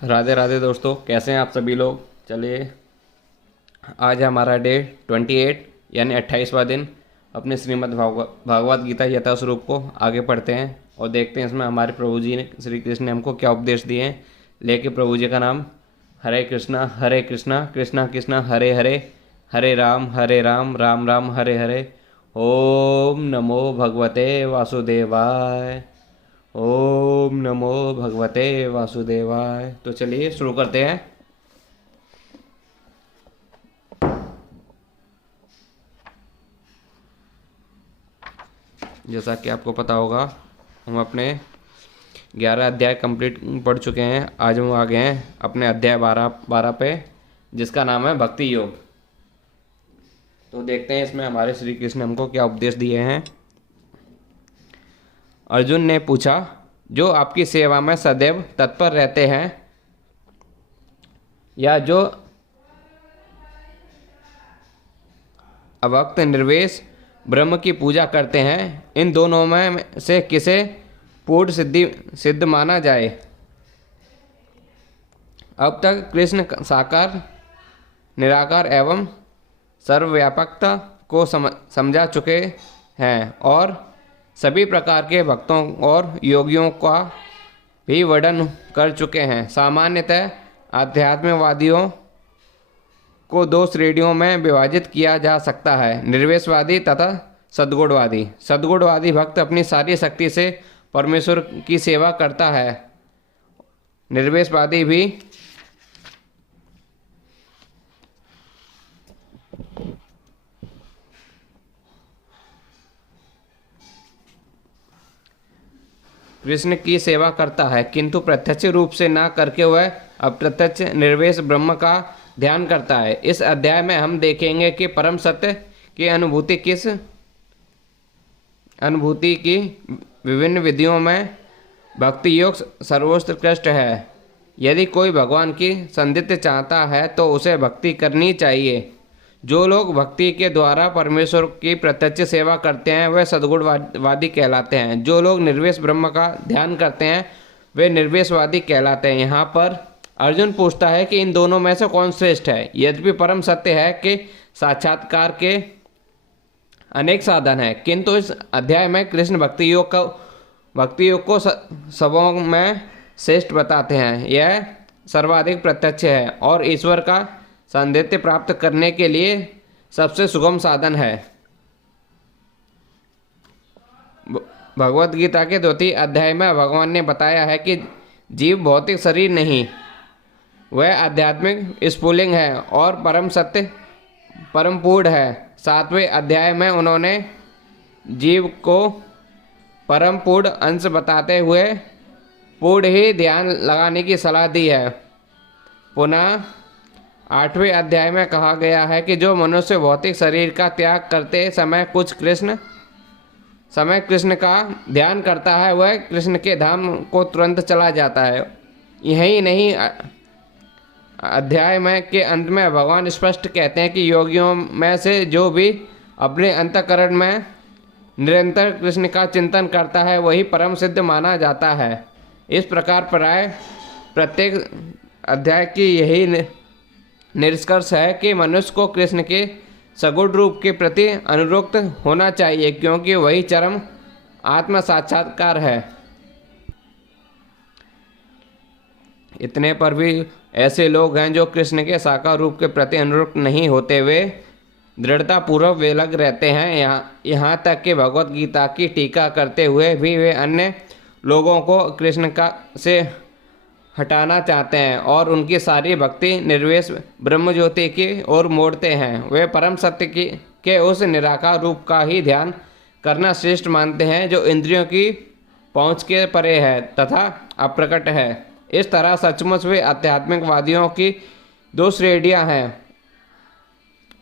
राधे राधे दोस्तों, कैसे हैं आप सभी लोग। चलिए, आज हमारा डे 28 यानी 28वां दिन अपने श्रीमद् भागवत गीता यथास्वरूप को आगे पढ़ते हैं और देखते हैं इसमें हमारे प्रभु जी ने, श्री कृष्ण ने हमको क्या उपदेश दिए हैं। लेके प्रभु जी का नाम हरे कृष्णा कृष्णा कृष्णा हरे हरे, हरे राम राम राम हरे हरे। ओम नमो भगवते वासुदेवाय। ओम नमो भगवते वासुदेवाय। तो चलिए शुरू करते हैं। जैसा कि आपको पता होगा, हम अपने 11 अध्याय कंप्लीट पढ़ चुके हैं। आज हम आ गए हैं अपने अध्याय 12 पे, जिसका नाम है भक्ति योग। तो देखते हैं इसमें हमारे श्री कृष्ण हमको क्या उपदेश दिए हैं। अर्जुन ने पूछा, जो आपकी सेवा में सदैव तत्पर रहते हैं या जो अभक्त निर्वेश ब्रह्म की पूजा करते हैं, इन दोनों में से किसे पूर्ण सिद्ध माना जाए। अब तक कृष्ण साकार, निराकार एवं सर्वव्यापकता को समझा चुके हैं और सभी प्रकार के भक्तों और योगियों का भी वर्णन कर चुके हैं। सामान्यतः आध्यात्मवादियों को दो श्रेणियों में विभाजित किया जा सकता है, निर्वेशवादी तथा सद्गुणवादी। सद्गुणवादी भक्त अपनी सारी शक्ति से परमेश्वर की सेवा करता है। निर्वेशवादी भी कृष्ण की सेवा करता है, किंतु प्रत्यक्ष रूप से ना करके वह अप्रत्यक्ष निर्वेश ब्रह्म का ध्यान करता है। इस अध्याय में हम देखेंगे कि परम सत्य की अनुभूति की विभिन्न विधियों में भक्ति योग सर्वोत्कृष्ट है। यदि कोई भगवान की संधित्य चाहता है तो उसे भक्ति करनी चाहिए। जो लोग भक्ति के द्वारा परमेश्वर की प्रत्यक्ष सेवा करते हैं वे सद्गुणवादी कहलाते हैं। जो लोग निर्वेश ब्रह्म का ध्यान करते हैं वे निर्वेशवादी कहलाते हैं। यहाँ पर अर्जुन पूछता है कि इन दोनों में से कौन श्रेष्ठ है। यद्यपि परम सत्य है कि साक्षात्कार के अनेक साधन हैं, किंतु इस अध्याय में कृष्ण भक्ति योग को सबों में श्रेष्ठ बताते हैं। यह सर्वाधिक प्रत्यक्ष है और ईश्वर का सान्निध्य प्राप्त करने के लिए सबसे सुगम साधन है। भगवत गीता के 2 अध्याय में भगवान ने बताया है कि जीव भौतिक शरीर नहीं, वह आध्यात्मिक स्फुलिंग है और परम सत्य परम पूर्ण है। 7वें अध्याय में उन्होंने जीव को परम पूर्ण अंश बताते हुए पूर्ण ही ध्यान लगाने की सलाह दी है। पुनः 8वें अध्याय में कहा गया है कि जो मनुष्य भौतिक शरीर का त्याग करते समय कृष्ण का ध्यान करता है वह कृष्ण के धाम को तुरंत चला जाता है। यही नहीं, अध्याय में के अंत में भगवान स्पष्ट कहते हैं कि योगियों में से जो भी अपने अंतःकरण में निरंतर कृष्ण का चिंतन करता है वही परम सिद्ध माना जाता है। इस प्रकार प्राय प्रत्येक अध्याय की यही निष्कर्ष है कि मनुष्य को कृष्ण के सगुण रूप के प्रति अनुरक्त होना चाहिए, क्योंकि वही चरम आत्म साक्षात्कार है। इतने पर भी ऐसे लोग हैं जो कृष्ण के साकार रूप के प्रति अनुरक्त नहीं होते, वे दृढ़ता पूर्वक विलग रहते हैं। यहाँ तक कि भगवत गीता की टीका करते हुए भी वे अन्य लोगों को कृष्ण से हटाना चाहते हैं और उनकी सारी भक्ति निर्वेश ब्रह्म ज्योति की ओर मोड़ते हैं। वे परम सत्य के उस निराकार रूप का ही ध्यान करना श्रेष्ठ मानते हैं जो इंद्रियों की पहुँच के परे है तथा अप्रकट है। इस तरह सचमुच वे आध्यात्मिकवादियों की 2 श्रेणियां हैं।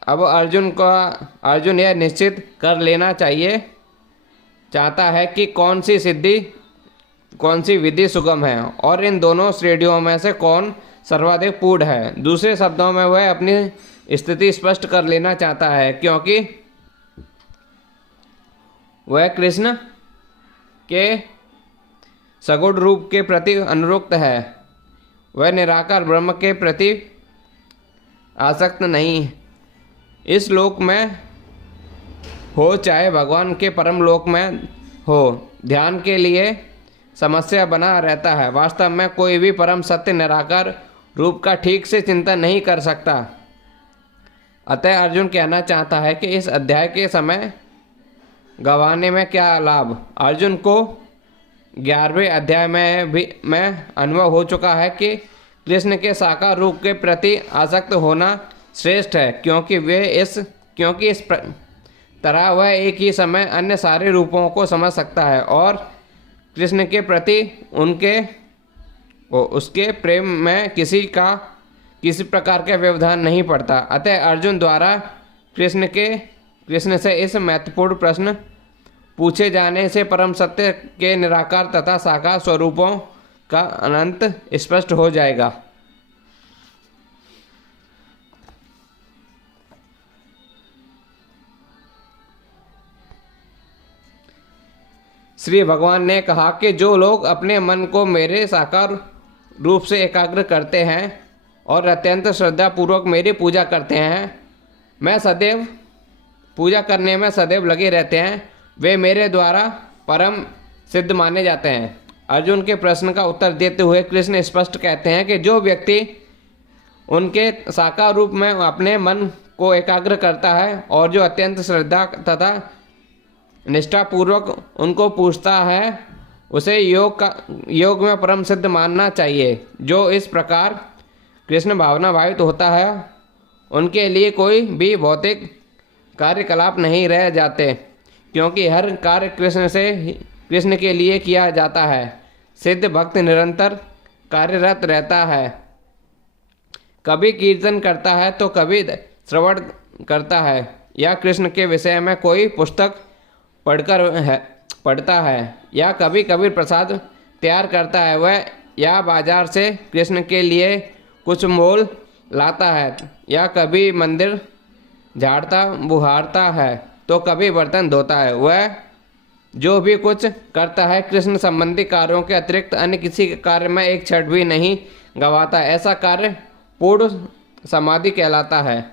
अब अर्जुन यह निश्चित कर लेना चाहता है कि कौन सी विधि सुगम है और इन दोनों श्रेणियों में से कौन सर्वाधिक पूर्ण है। दूसरे शब्दों में वह अपनी स्थिति स्पष्ट कर लेना चाहता है, क्योंकि वह कृष्ण के सगुण रूप के प्रति अनुरक्त है। वह निराकार ब्रह्म के प्रति आसक्त नहीं, इस लोक में हो चाहे भगवान के परम लोक में हो, ध्यान के लिए समस्या बना रहता है। वास्तव में कोई भी परम सत्य निराकार रूप का ठीक से चिंतन नहीं कर सकता। अतः अर्जुन कहना चाहता है कि इस अध्याय के समय गंवाने में क्या लाभ। अर्जुन को 11वें अध्याय में अनुभव हो चुका है कि कृष्ण के साकार रूप के प्रति आसक्त होना श्रेष्ठ है, क्योंकि इस तरह वह एक ही समय अन्य सारे रूपों को समझ सकता है और कृष्ण के प्रति उसके प्रेम में किसी प्रकार का व्यवधान नहीं पड़ता। अतः अर्जुन द्वारा कृष्ण से इस महत्वपूर्ण प्रश्न पूछे जाने से परम सत्य के निराकार तथा साकार स्वरूपों का अनंत स्पष्ट हो जाएगा। श्री भगवान ने कहा कि जो लोग अपने मन को मेरे साकार रूप से एकाग्र करते हैं और अत्यंत श्रद्धापूर्वक मेरी पूजा करते हैं, मैं सदैव पूजा करने में सदैव लगे रहते हैं, वे मेरे द्वारा परम सिद्ध माने जाते हैं। अर्जुन के प्रश्न का उत्तर देते हुए कृष्ण स्पष्ट कहते हैं कि जो व्यक्ति उनके साकार रूप में अपने मन को एकाग्र करता है और जो अत्यंत श्रद्धा तथा निष्ठापूर्वक उनको पूछता है, उसे योग में परम सिद्ध मानना चाहिए। जो इस प्रकार कृष्ण भावना भावित होता है, उनके लिए कोई भी भौतिक कार्यकलाप नहीं रह जाते, क्योंकि हर कार्य कृष्ण के लिए किया जाता है। सिद्ध भक्त निरंतर कार्यरत रहता है, कभी कीर्तन करता है तो कभी श्रवण करता है, या कृष्ण के विषय में कोई पुस्तक पढ़ता है, या कभी कभी प्रसाद तैयार करता है, वह या बाजार से कृष्ण के लिए कुछ मोल लाता है, या कभी मंदिर झाड़ता बुहारता है तो कभी बर्तन धोता है। वह जो भी कुछ करता है कृष्ण संबंधी कार्यों के अतिरिक्त अन्य किसी कार्य में एक क्षण भी नहीं गंवाता। ऐसा कार्य पूर्ण समाधि कहलाता है।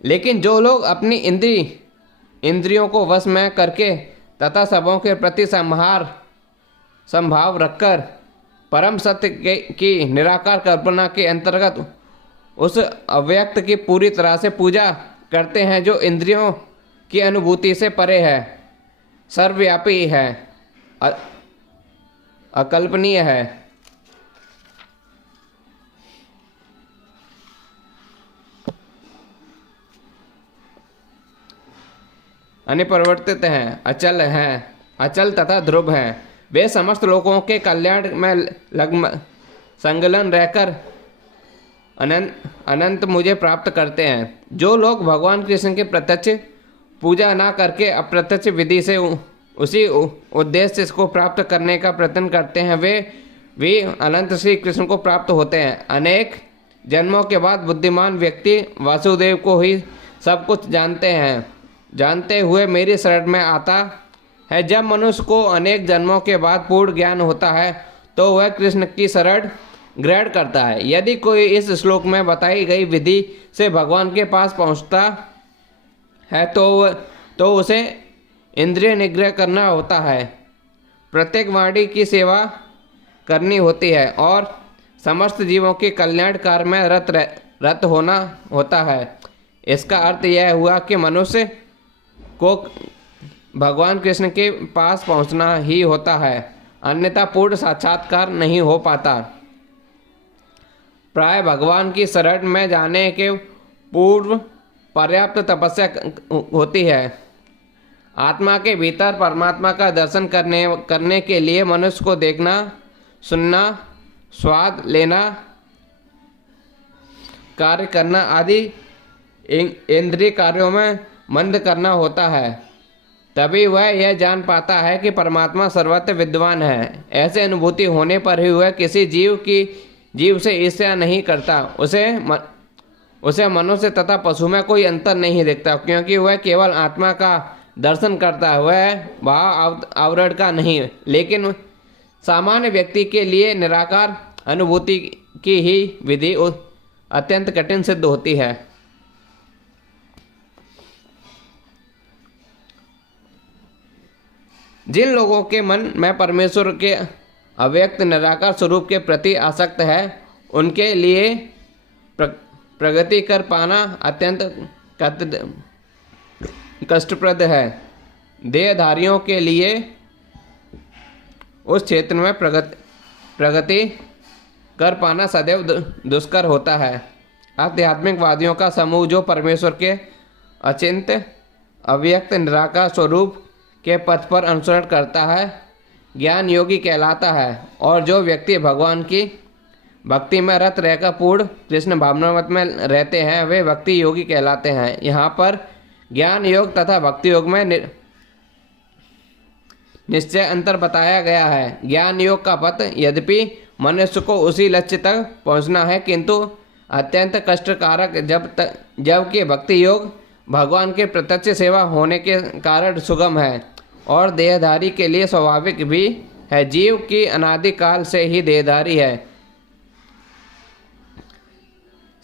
लेकिन जो लोग अपनी इंद्रियों को वश में करके तथा सबों के प्रति संभाव रखकर परम सत्य की निराकार कल्पना के अंतर्गत उस अव्यक्त की पूरी तरह से पूजा करते हैं, जो इंद्रियों की अनुभूति से परे है, सर्वव्यापी है, अकल्पनीय है, अनिपरिवर्तित हैं, अचल तथा ध्रुव हैं। वे समस्त लोगों के कल्याण में संलग्न रहकर अनंत मुझे प्राप्त करते हैं। जो लोग भगवान कृष्ण की प्रत्यक्ष पूजा ना करके अप्रत्यक्ष विधि से उसी उद्देश्य को प्राप्त करने का प्रयत्न करते हैं, वे अनंत श्री कृष्ण को प्राप्त होते हैं। अनेक जन्मों के बाद बुद्धिमान व्यक्ति वासुदेव को ही सब कुछ जानते हुए मेरी शरण में आता है। जब मनुष्य को अनेक जन्मों के बाद पूर्ण ज्ञान होता है तो वह कृष्ण की शरण ग्रहण करता है। यदि कोई इस श्लोक में बताई गई विधि से भगवान के पास पहुंचता है तो उसे इंद्रिय निग्रह करना होता है, प्रत्येक वाणी की सेवा करनी होती है और समस्त जीवों के कल्याण कार्य में रत होना होता है। इसका अर्थ यह हुआ कि मनुष्य को भगवान कृष्ण के पास पहुंचना ही होता है, अन्यथा पूर्ण साक्षात्कार नहीं हो पाता। प्राय भगवान की शरण में जाने के पूर्व पर्याप्त तपस्या होती है। आत्मा के भीतर परमात्मा का दर्शन करने के लिए मनुष्य को देखना, सुनना, स्वाद लेना, कार्य करना आदि इंद्रिय कार्यों में मंद करना होता है। तभी वह यह जान पाता है कि परमात्मा सर्वत्र विद्वान है। ऐसे अनुभूति होने पर ही वह किसी जीव से ईर्ष्या नहीं करता। उसे मनुष्य तथा पशु में कोई अंतर नहीं दिखता, क्योंकि वह केवल आत्मा का दर्शन करता है, वह भाव आवरण का नहीं। लेकिन सामान्य व्यक्ति के लिए निराकार अनुभूति की ही विधि अत्यंत कठिन सिद्ध होती है। जिन लोगों के मन में परमेश्वर के अव्यक्त निराकार स्वरूप के प्रति आसक्त है, उनके लिए प्रगति कर पाना अत्यंत कष्टप्रद है। देहधारियों के लिए उस क्षेत्र में प्रगति कर पाना सदैव दुष्कर होता है। आध्यात्मिकवादियों का समूह जो परमेश्वर के अचिंत्य अव्यक्त निराकार स्वरूप के पथ पर अनुसरण करता है, ज्ञान योगी कहलाता है। और जो व्यक्ति भगवान की भक्ति में रत रहकर पूर्ण कृष्ण भावनामत में रहते हैं, वे भक्ति योगी कहलाते हैं। यहाँ पर ज्ञान योग तथा भक्ति योग में निश्चय अंतर बताया गया है। ज्ञान योग का पथ यद्यपि मनुष्य को उसी लक्ष्य तक पहुँचना है, किंतु अत्यंत कष्टकारक, जबकि भक्ति योग भगवान के प्रत्यक्ष सेवा होने के कारण सुगम है और देहधारी के लिए स्वाभाविक भी है। जीव की अनादि काल से ही देहधारी है।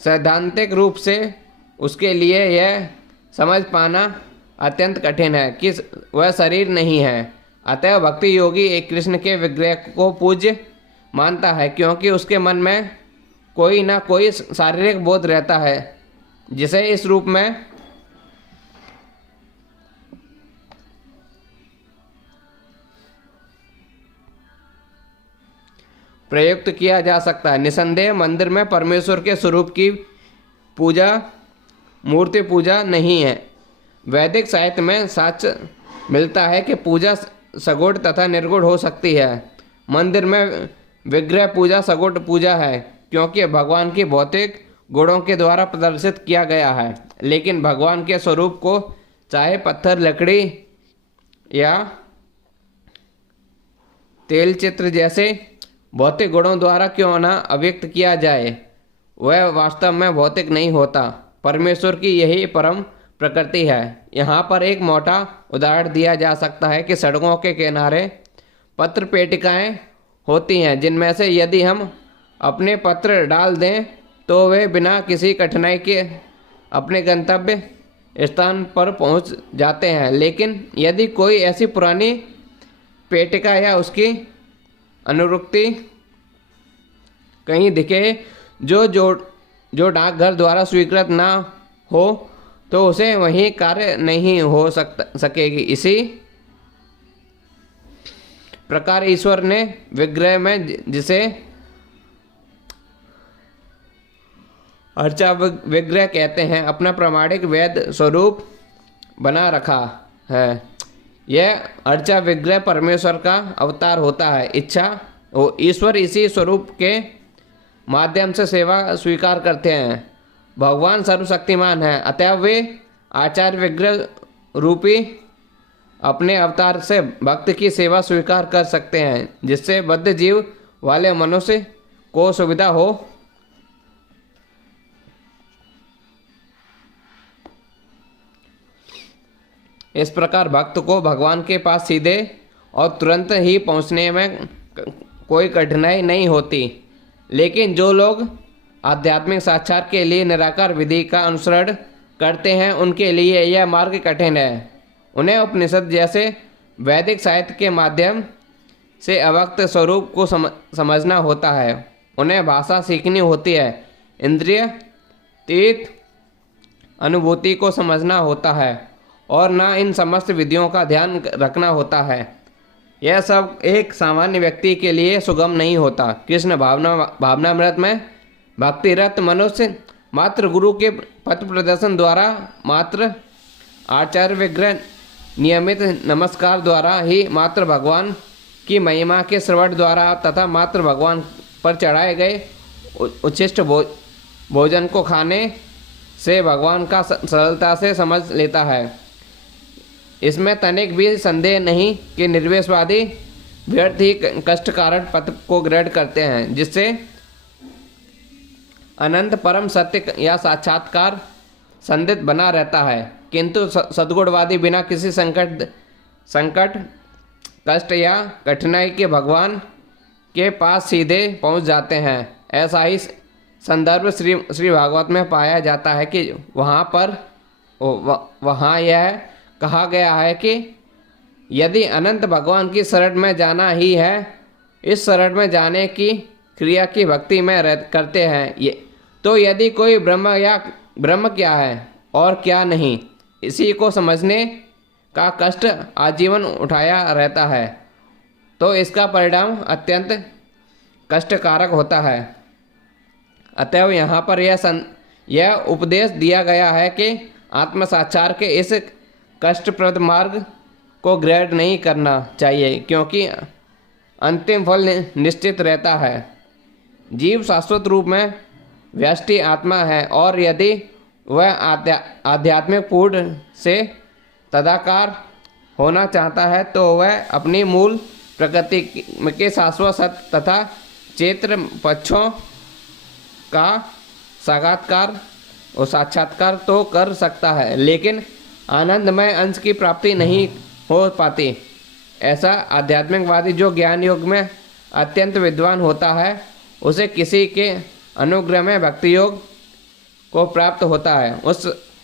सैद्धांतिक रूप से उसके लिए यह समझ पाना अत्यंत कठिन है कि वह शरीर नहीं है। अतः भक्ति योगी एक कृष्ण के विग्रह को पूज्य मानता है, क्योंकि उसके मन में कोई ना कोई शारीरिक बोध रहता है, जिसे इस रूप में प्रयुक्त किया जा सकता है। निसंदेह मंदिर में परमेश्वर के स्वरूप की पूजा मूर्ति पूजा नहीं है। वैदिक साहित्य में साक्ष्य मिलता है कि पूजा सगुण तथा निर्गुण हो सकती है। मंदिर में विग्रह पूजा सगुण पूजा है, क्योंकि भगवान की भौतिक गुणों के द्वारा प्रदर्शित किया गया है। लेकिन भगवान के स्वरूप को चाहे पत्थर, लकड़ी या तेल चित्र जैसे भौतिक गुणों द्वारा क्यों न अभिव्यक्त किया जाए, वह वास्तव में भौतिक नहीं होता। परमेश्वर की यही परम प्रकृति है। यहाँ पर एक मोटा उदाहरण दिया जा सकता है कि सड़कों के किनारे पत्र पेटिकाएं होती हैं, जिनमें से यदि हम अपने पत्र डाल दें तो वे बिना किसी कठिनाई के अपने गंतव्य स्थान पर पहुंच जाते हैं। लेकिन यदि कोई ऐसी पुरानी पेटिका या उसकी अनुरुक्ति कहीं दिखे जो डाकघर द्वारा स्वीकृत ना हो, तो उसे वहीं कार्य नहीं हो सकेगी। इसी प्रकार ईश्वर ने विग्रह में जिसे अर्चा विग्रह कहते हैं, अपना प्रामाणिक वेद स्वरूप बना रखा है। यह अर्चा विग्रह परमेश्वर का अवतार होता है। ईश्वर इसी स्वरूप के माध्यम से सेवा स्वीकार करते हैं। भगवान सर्वशक्तिमान है, अतः वे आचार्य विग्रह रूपी अपने अवतार से भक्त की सेवा स्वीकार कर सकते हैं, जिससे बद्ध जीव वाले मनुष्य को सुविधा हो। इस प्रकार भक्त को भगवान के पास सीधे और तुरंत ही पहुंचने में कोई कठिनाई नहीं होती। लेकिन जो लोग आध्यात्मिक साक्षात के लिए निराकार विधि का अनुसरण करते हैं, उनके लिए यह मार्ग कठिन है। उन्हें उपनिषद जैसे वैदिक साहित्य के माध्यम से अव्यक्त स्वरूप को समझना होता है। उन्हें भाषा सीखनी होती है, इंद्रिय तीत अनुभूति को समझना होता है और न इन समस्त विधियों का ध्यान रखना होता है। यह सब एक सामान्य व्यक्ति के लिए सुगम नहीं होता। कृष्ण भावनामृत में भक्तिरत मनुष्य मात्र गुरु के पथ प्रदर्शन द्वारा, मात्र आचार्य विग्रह नियमित नमस्कार द्वारा ही, मात्र भगवान की महिमा के श्रवण द्वारा तथा मात्र भगवान पर चढ़ाए गए उच्छिष्ट भोजन को खाने से भगवान का सरलता से समझ लेता है। इसमें तनिक भी संदेह नहीं कि निर्वेशवादी व्यर्थ ही कष्टकारक पथ को ग्रहण करते हैं, जिससे अनंत परम सत्य या साक्षात्कार संदिग्ध बना रहता है। किंतु सद्गुणवादी बिना किसी संकट, कष्ट या कठिनाई के भगवान के पास सीधे पहुंच जाते हैं। ऐसा ही संदर्भ श्री भागवत में पाया जाता है कि वहाँ यह कहा गया है कि यदि अनंत भगवान की शरण में जाना ही है, इस शरण में जाने की क्रिया की भक्ति में करते हैं, तो यदि कोई ब्रह्म क्या है और क्या नहीं, इसी को समझने का कष्ट आजीवन उठाया रहता है, तो इसका परिणाम अत्यंत कष्टकारक होता है। अतएव यहाँ पर यह उपदेश दिया गया है कि आत्म साक्षात्कार के इस कष्टप्रद मार्ग को ग्रहण नहीं करना चाहिए, क्योंकि अंतिम फल निश्चित रहता है। जीव शाश्वत रूप में व्यष्टि आत्मा है, और यदि वह आध्यात्मिक पूर्ण से तदाकार होना चाहता है तो वह अपनी मूल प्रकृति के शाश्वत सत्य तथा चेत्र पक्षों का साक्षात्कार तो कर सकता है, लेकिन आनंदमय अंश की प्राप्ति नहीं हो पाती। ऐसा आध्यात्मिकवादी जो ज्ञान योग में अत्यंत विद्वान होता है, उसे किसी के अनुग्रह में भक्ति योग को प्राप्त होता है।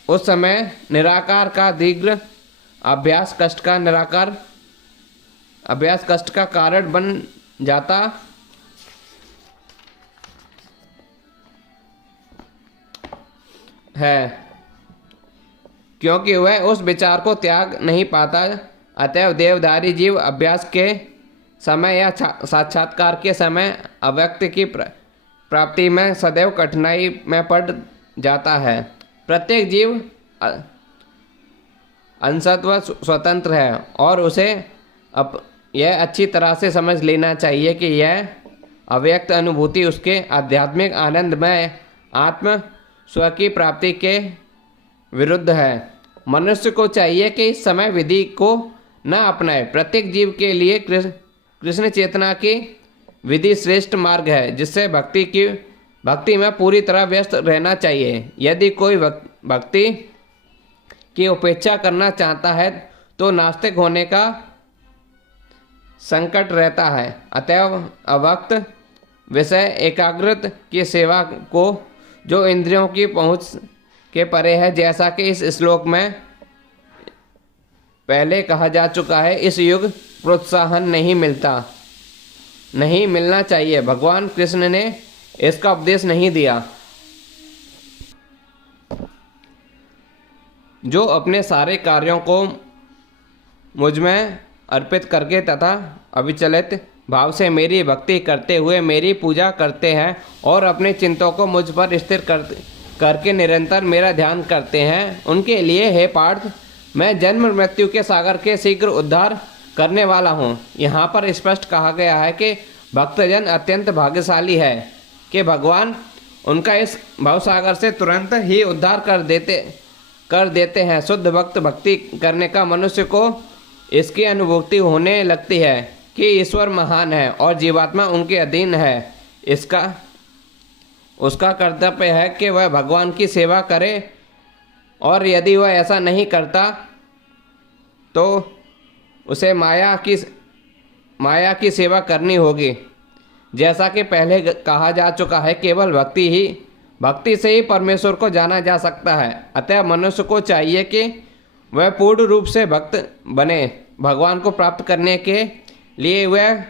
उस समय निराकार का दीर्घ अभ्यास कष्ट का कारण बन जाता है, क्योंकि वह उस विचार को त्याग नहीं पाता। अतएव देवधारी जीव अभ्यास के समय या साक्षात्कार के समय अव्यक्त की प्राप्ति में सदैव कठिनाई में पड़ जाता है। प्रत्येक जीव अंशतः स्वतंत्र है, और उसे यह अच्छी तरह से समझ लेना चाहिए कि यह अव्यक्त अनुभूति उसके आध्यात्मिक आनंद में आत्म स्व की प्राप्ति के विरुद्ध है। मनुष्य को चाहिए कि इस समय विधि को न अपनाए। प्रत्येक जीव के लिए कृष्ण चेतना की विधि श्रेष्ठ मार्ग है, जिससे भक्ति में पूरी तरह व्यस्त रहना चाहिए। यदि कोई भक्ति की उपेक्षा करना चाहता है तो नास्तिक होने का संकट रहता है। अतएव अवक्त विषय एकाग्रत की सेवा को, जो इंद्रियों की पहुंच के परे है, जैसा कि इस श्लोक में पहले कहा जा चुका है, इस युग प्रोत्साहन नहीं मिलना चाहिए। भगवान कृष्ण ने इसका उपदेश नहीं दिया। जो अपने सारे कार्यों को मुझ में अर्पित करके तथा अविचलित भाव से मेरी भक्ति करते हुए मेरी पूजा करते हैं और अपने चिंतों को मुझ पर स्थिर करके निरंतर मेरा ध्यान करते हैं, उनके लिए हे पार्थ, मैं जन्म मृत्यु के सागर के शीघ्र उद्धार करने वाला हूँ। यहाँ पर स्पष्ट कहा गया है कि भक्तजन अत्यंत भाग्यशाली है कि भगवान उनका इस भवसागर से तुरंत ही उद्धार कर देते हैं। शुद्ध भक्त भक्ति करने का मनुष्य को इसकी अनुभूति होने लगती है कि ईश्वर महान है और जीवात्मा उनके अधीन है। उसका कर्तव्य है कि वह भगवान की सेवा करे, और यदि वह ऐसा नहीं करता तो उसे माया की सेवा करनी होगी। जैसा कि पहले कहा जा चुका है, केवल भक्ति से ही परमेश्वर को जाना जा सकता है। अतः मनुष्य को चाहिए कि वह पूर्ण रूप से भक्त बने। भगवान को प्राप्त करने के लिए वह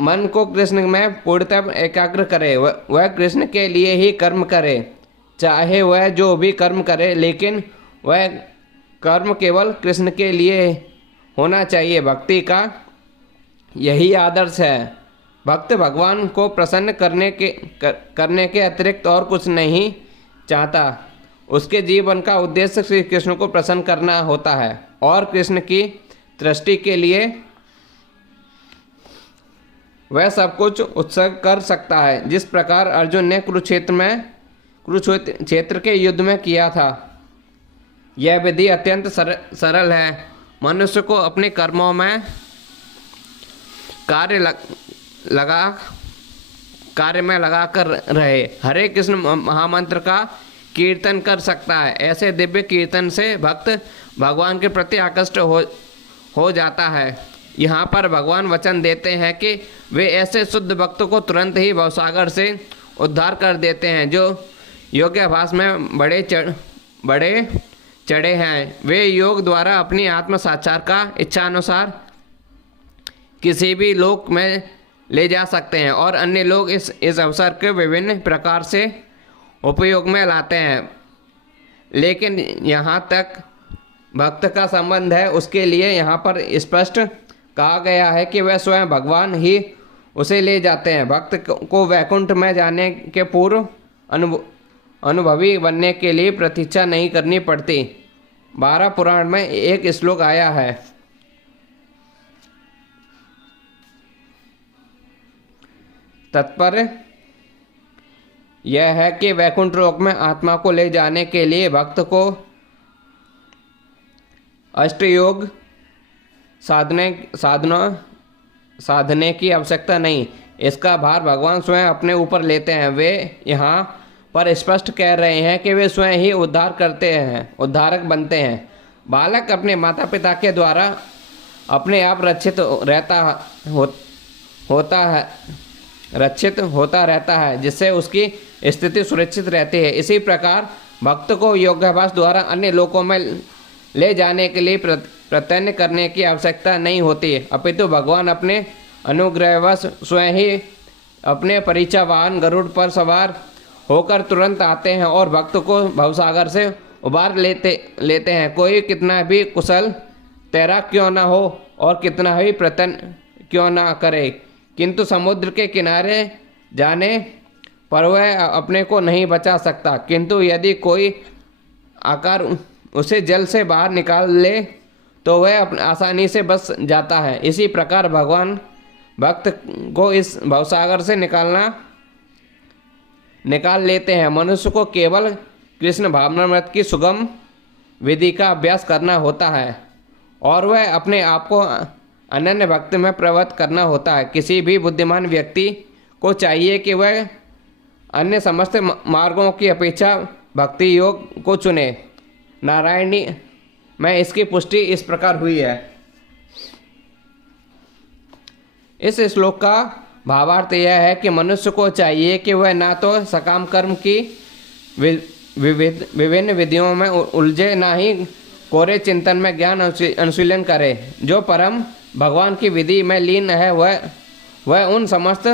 मन को कृष्ण में पूर्णतः एकाग्र करे। वह कृष्ण के लिए ही कर्म करे, चाहे वह जो भी कर्म करे, लेकिन वह कर्म केवल कृष्ण के लिए होना चाहिए। भक्ति का यही आदर्श है। भक्त भगवान को प्रसन्न करने के अतिरिक्त और कुछ नहीं चाहता। उसके जीवन का उद्देश्य श्री कृष्ण को प्रसन्न करना होता है और कृष्ण की दृष्टि के लिए वह सब कुछ उत्सर्ग कर सकता है, जिस प्रकार अर्जुन ने कुरुक्षेत्र के युद्ध में किया था। यह विधि अत्यंत सरल है। मनुष्य को अपने कर्मों में कार्य में लगा कर रहे। हरे कृष्ण महामंत्र का कीर्तन कर सकता है। ऐसे दिव्य कीर्तन से भक्त भगवान के प्रति आकृष्ट हो जाता है। यहाँ पर भगवान वचन देते हैं कि वे ऐसे शुद्ध भक्तों को तुरंत ही भवसागर से उद्धार कर देते हैं जो योगाभ्यास में बड़े चढ़े हैं। वे योग द्वारा अपनी आत्म साक्षात्कार का इच्छानुसार किसी भी लोक में ले जा सकते हैं और अन्य लोग इस अवसर के विभिन्न प्रकार से उपयोग में लाते हैं। लेकिन यहाँ तक भक्त का संबंध है, उसके लिए यहाँ पर स्पष्ट कहा गया है कि वह स्वयं भगवान ही उसे ले जाते हैं। भक्त को वैकुंठ में जाने के पूर्व अनुभवी बनने के लिए प्रतीक्षा नहीं करनी पड़ती। 12 पुराण में एक श्लोक आया है, तात्पर्य यह है कि वैकुंठ लोक में आत्मा को ले जाने के लिए भक्त को अष्टयोग साधने की आवश्यकता नहीं। इसका भार भगवान स्वयं अपने ऊपर लेते हैं। वे यहाँ पर स्पष्ट कह रहे हैं कि वे स्वयं ही उद्धारक बनते हैं। बालक अपने माता पिता के द्वारा अपने आप रक्षित होता रहता है, जिससे उसकी स्थिति सुरक्षित रहती है। इसी प्रकार भक्त को योगाभ्यास द्वारा अन्य लोकों में ले जाने के लिए प्रयत्न करने की आवश्यकता नहीं होती, अपितु भगवान अपने अनुग्रहवश स्वयं ही अपने परीक्षा वाहन गरुड़ पर सवार होकर तुरंत आते हैं और भक्त को भवसागर से उबार लेते हैं। कोई कितना भी कुशल तैराक क्यों ना हो और कितना भी प्रयत्न क्यों ना करे, किंतु समुद्र के किनारे जाने पर वह अपने को नहीं बचा सकता। किंतु यदि कोई आकार उसे जल से बाहर निकाल ले तो वह आसानी से बच जाता है। इसी प्रकार भगवान भक्त को इस भवसागर से निकाल लेते हैं। मनुष्य को केवल कृष्ण भावनामृत की सुगम विधि का अभ्यास करना होता है और वह अपने आप को अनन्य भक्ति में प्रवृत्त करना होता है। किसी भी बुद्धिमान व्यक्ति को चाहिए कि वह अन्य समस्त मार्गों की अपेक्षा भक्ति योग को चुने। नारायणी में इसकी पुष्टि इस प्रकार हुई है। इस श्लोक का भावार्थ यह है कि मनुष्य को चाहिए कि वह ना तो सकाम कर्म की विभिन्न विधियों में उलझे, ना ही कोरे चिंतन में ज्ञान अनुशीलन करे। जो परम भगवान की विधि में लीन है वह उन समस्त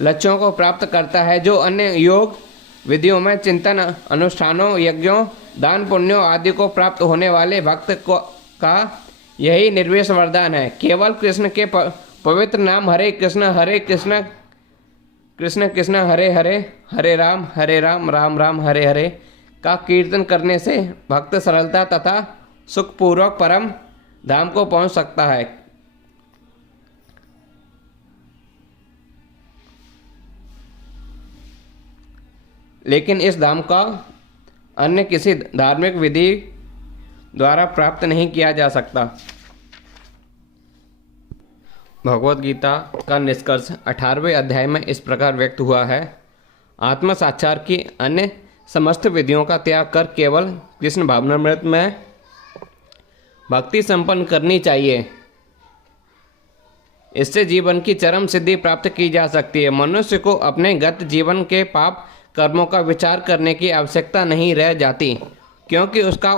लक्ष्यों को प्राप्त करता है जो अन्य योग विधियों में चिंतन, अनुष्ठानों, यज्ञों, दान पुण्यों आदि को प्राप्त होने वाले भक्त का यही निर्वेश वरदान है। केवल कृष्ण के पवित्र नाम हरे कृष्ण कृष्ण हरे हरे, हरे राम राम राम हरे हरे का कीर्तन करने से भक्त सरलता तथा सुखपूर्वक परम धाम को पहुंच सकता है। लेकिन इस धाम का अन्य किसी धार्मिक विधि द्वारा प्राप्त नहीं किया जा सकता। भगवद गीता का निष्कर्ष 18वें अध्याय में इस प्रकार व्यक्त हुआ है। आत्म साक्षात्कार की अन्य समस्त विधियों का त्याग कर केवल कृष्ण भावनामृत में भक्ति संपन्न करनी चाहिए। इससे जीवन की चरम सिद्धि प्राप्त की जा सकती है। मनुष्य को अपने गत जीवन के पाप कर्मों का विचार करने की आवश्यकता नहीं रह जाती, क्योंकि उसका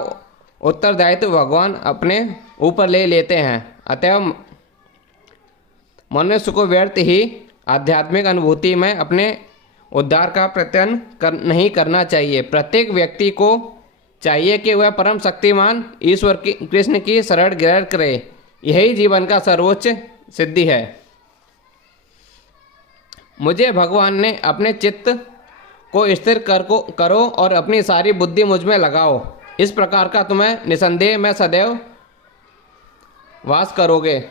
उत्तरदायित्व भगवान अपने ऊपर ले लेते हैं। अतएव मनुष्य को व्यर्थ ही आध्यात्मिक अनुभूति में अपने उद्धार का प्रयत्न नहीं करना चाहिए। प्रत्येक व्यक्ति को चाहिए कि वह परम शक्तिमान ईश्वर की कृष्ण की शरण ग्रहण करे। यही जीवन का सर्वोच्च सिद्धि है। मुझे भगवान ने अपने चित्त को स्थिर करो और अपनी सारी बुद्धि मुझ में लगाओ। इस प्रकार का तुम्हें निसंदेह में सदैव वास करोगे।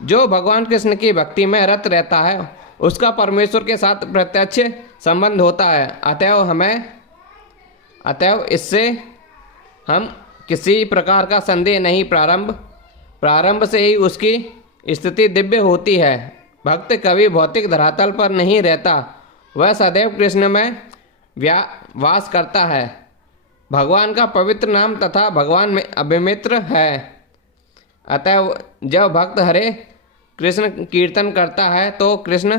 जो भगवान कृष्ण की भक्ति में रत रहता है उसका परमेश्वर के साथ प्रत्यक्ष संबंध होता है। अतएव इससे हम किसी प्रकार का संदेह नहीं, प्रारंभ से ही उसकी स्थिति दिव्य होती है। भक्त कभी भौतिक धरातल पर नहीं रहता, वह सदैव कृष्ण में वास करता है। भगवान का पवित्र नाम तथा भगवान में अभिमित्र है। अतः जब भक्त हरे कृष्ण कीर्तन करता है तो कृष्ण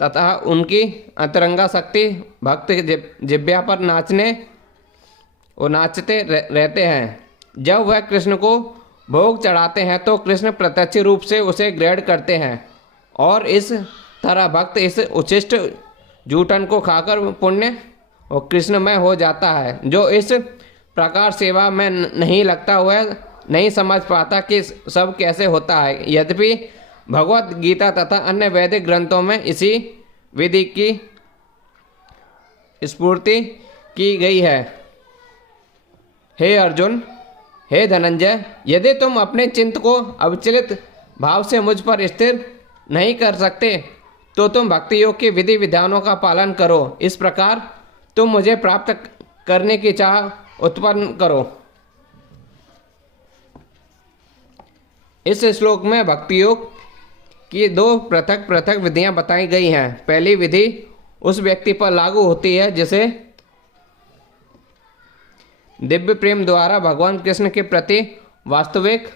तथा उनकी अंतरंगा शक्ति भक्त जिब्या पर नाचते रहते हैं। जब वह कृष्ण को भोग चढ़ाते हैं तो कृष्ण प्रत्यक्ष रूप से उसे ग्रहण करते हैं और इस तरह भक्त इस उच्छिष्ट जूठन को खाकर पुण्य और कृष्णमय हो जाता है। जो इस प्रकार सेवा में नहीं लगता वह नहीं समझ पाता कि सब कैसे होता है। यद्यपि भगवत गीता तथा अन्य वैदिक ग्रंथों में इसी विधि की स्फूर्ति की गई है। हे अर्जुन, हे धनंजय, यदि तुम अपने चित्त को अविचलित भाव से मुझ पर स्थिर नहीं कर सकते तो तुम भक्ति योग के विधि विधानों का पालन करो। इस प्रकार तुम मुझे प्राप्त करने की चाह उत्पन्न करो। इस श्लोक में भक्ति योग की दो पृथक पृथक विधियां बताई गई हैं। पहली विधि उस व्यक्ति पर लागू होती है जिसे दिव्य प्रेम द्वारा भगवान कृष्ण के प्रति वास्तविक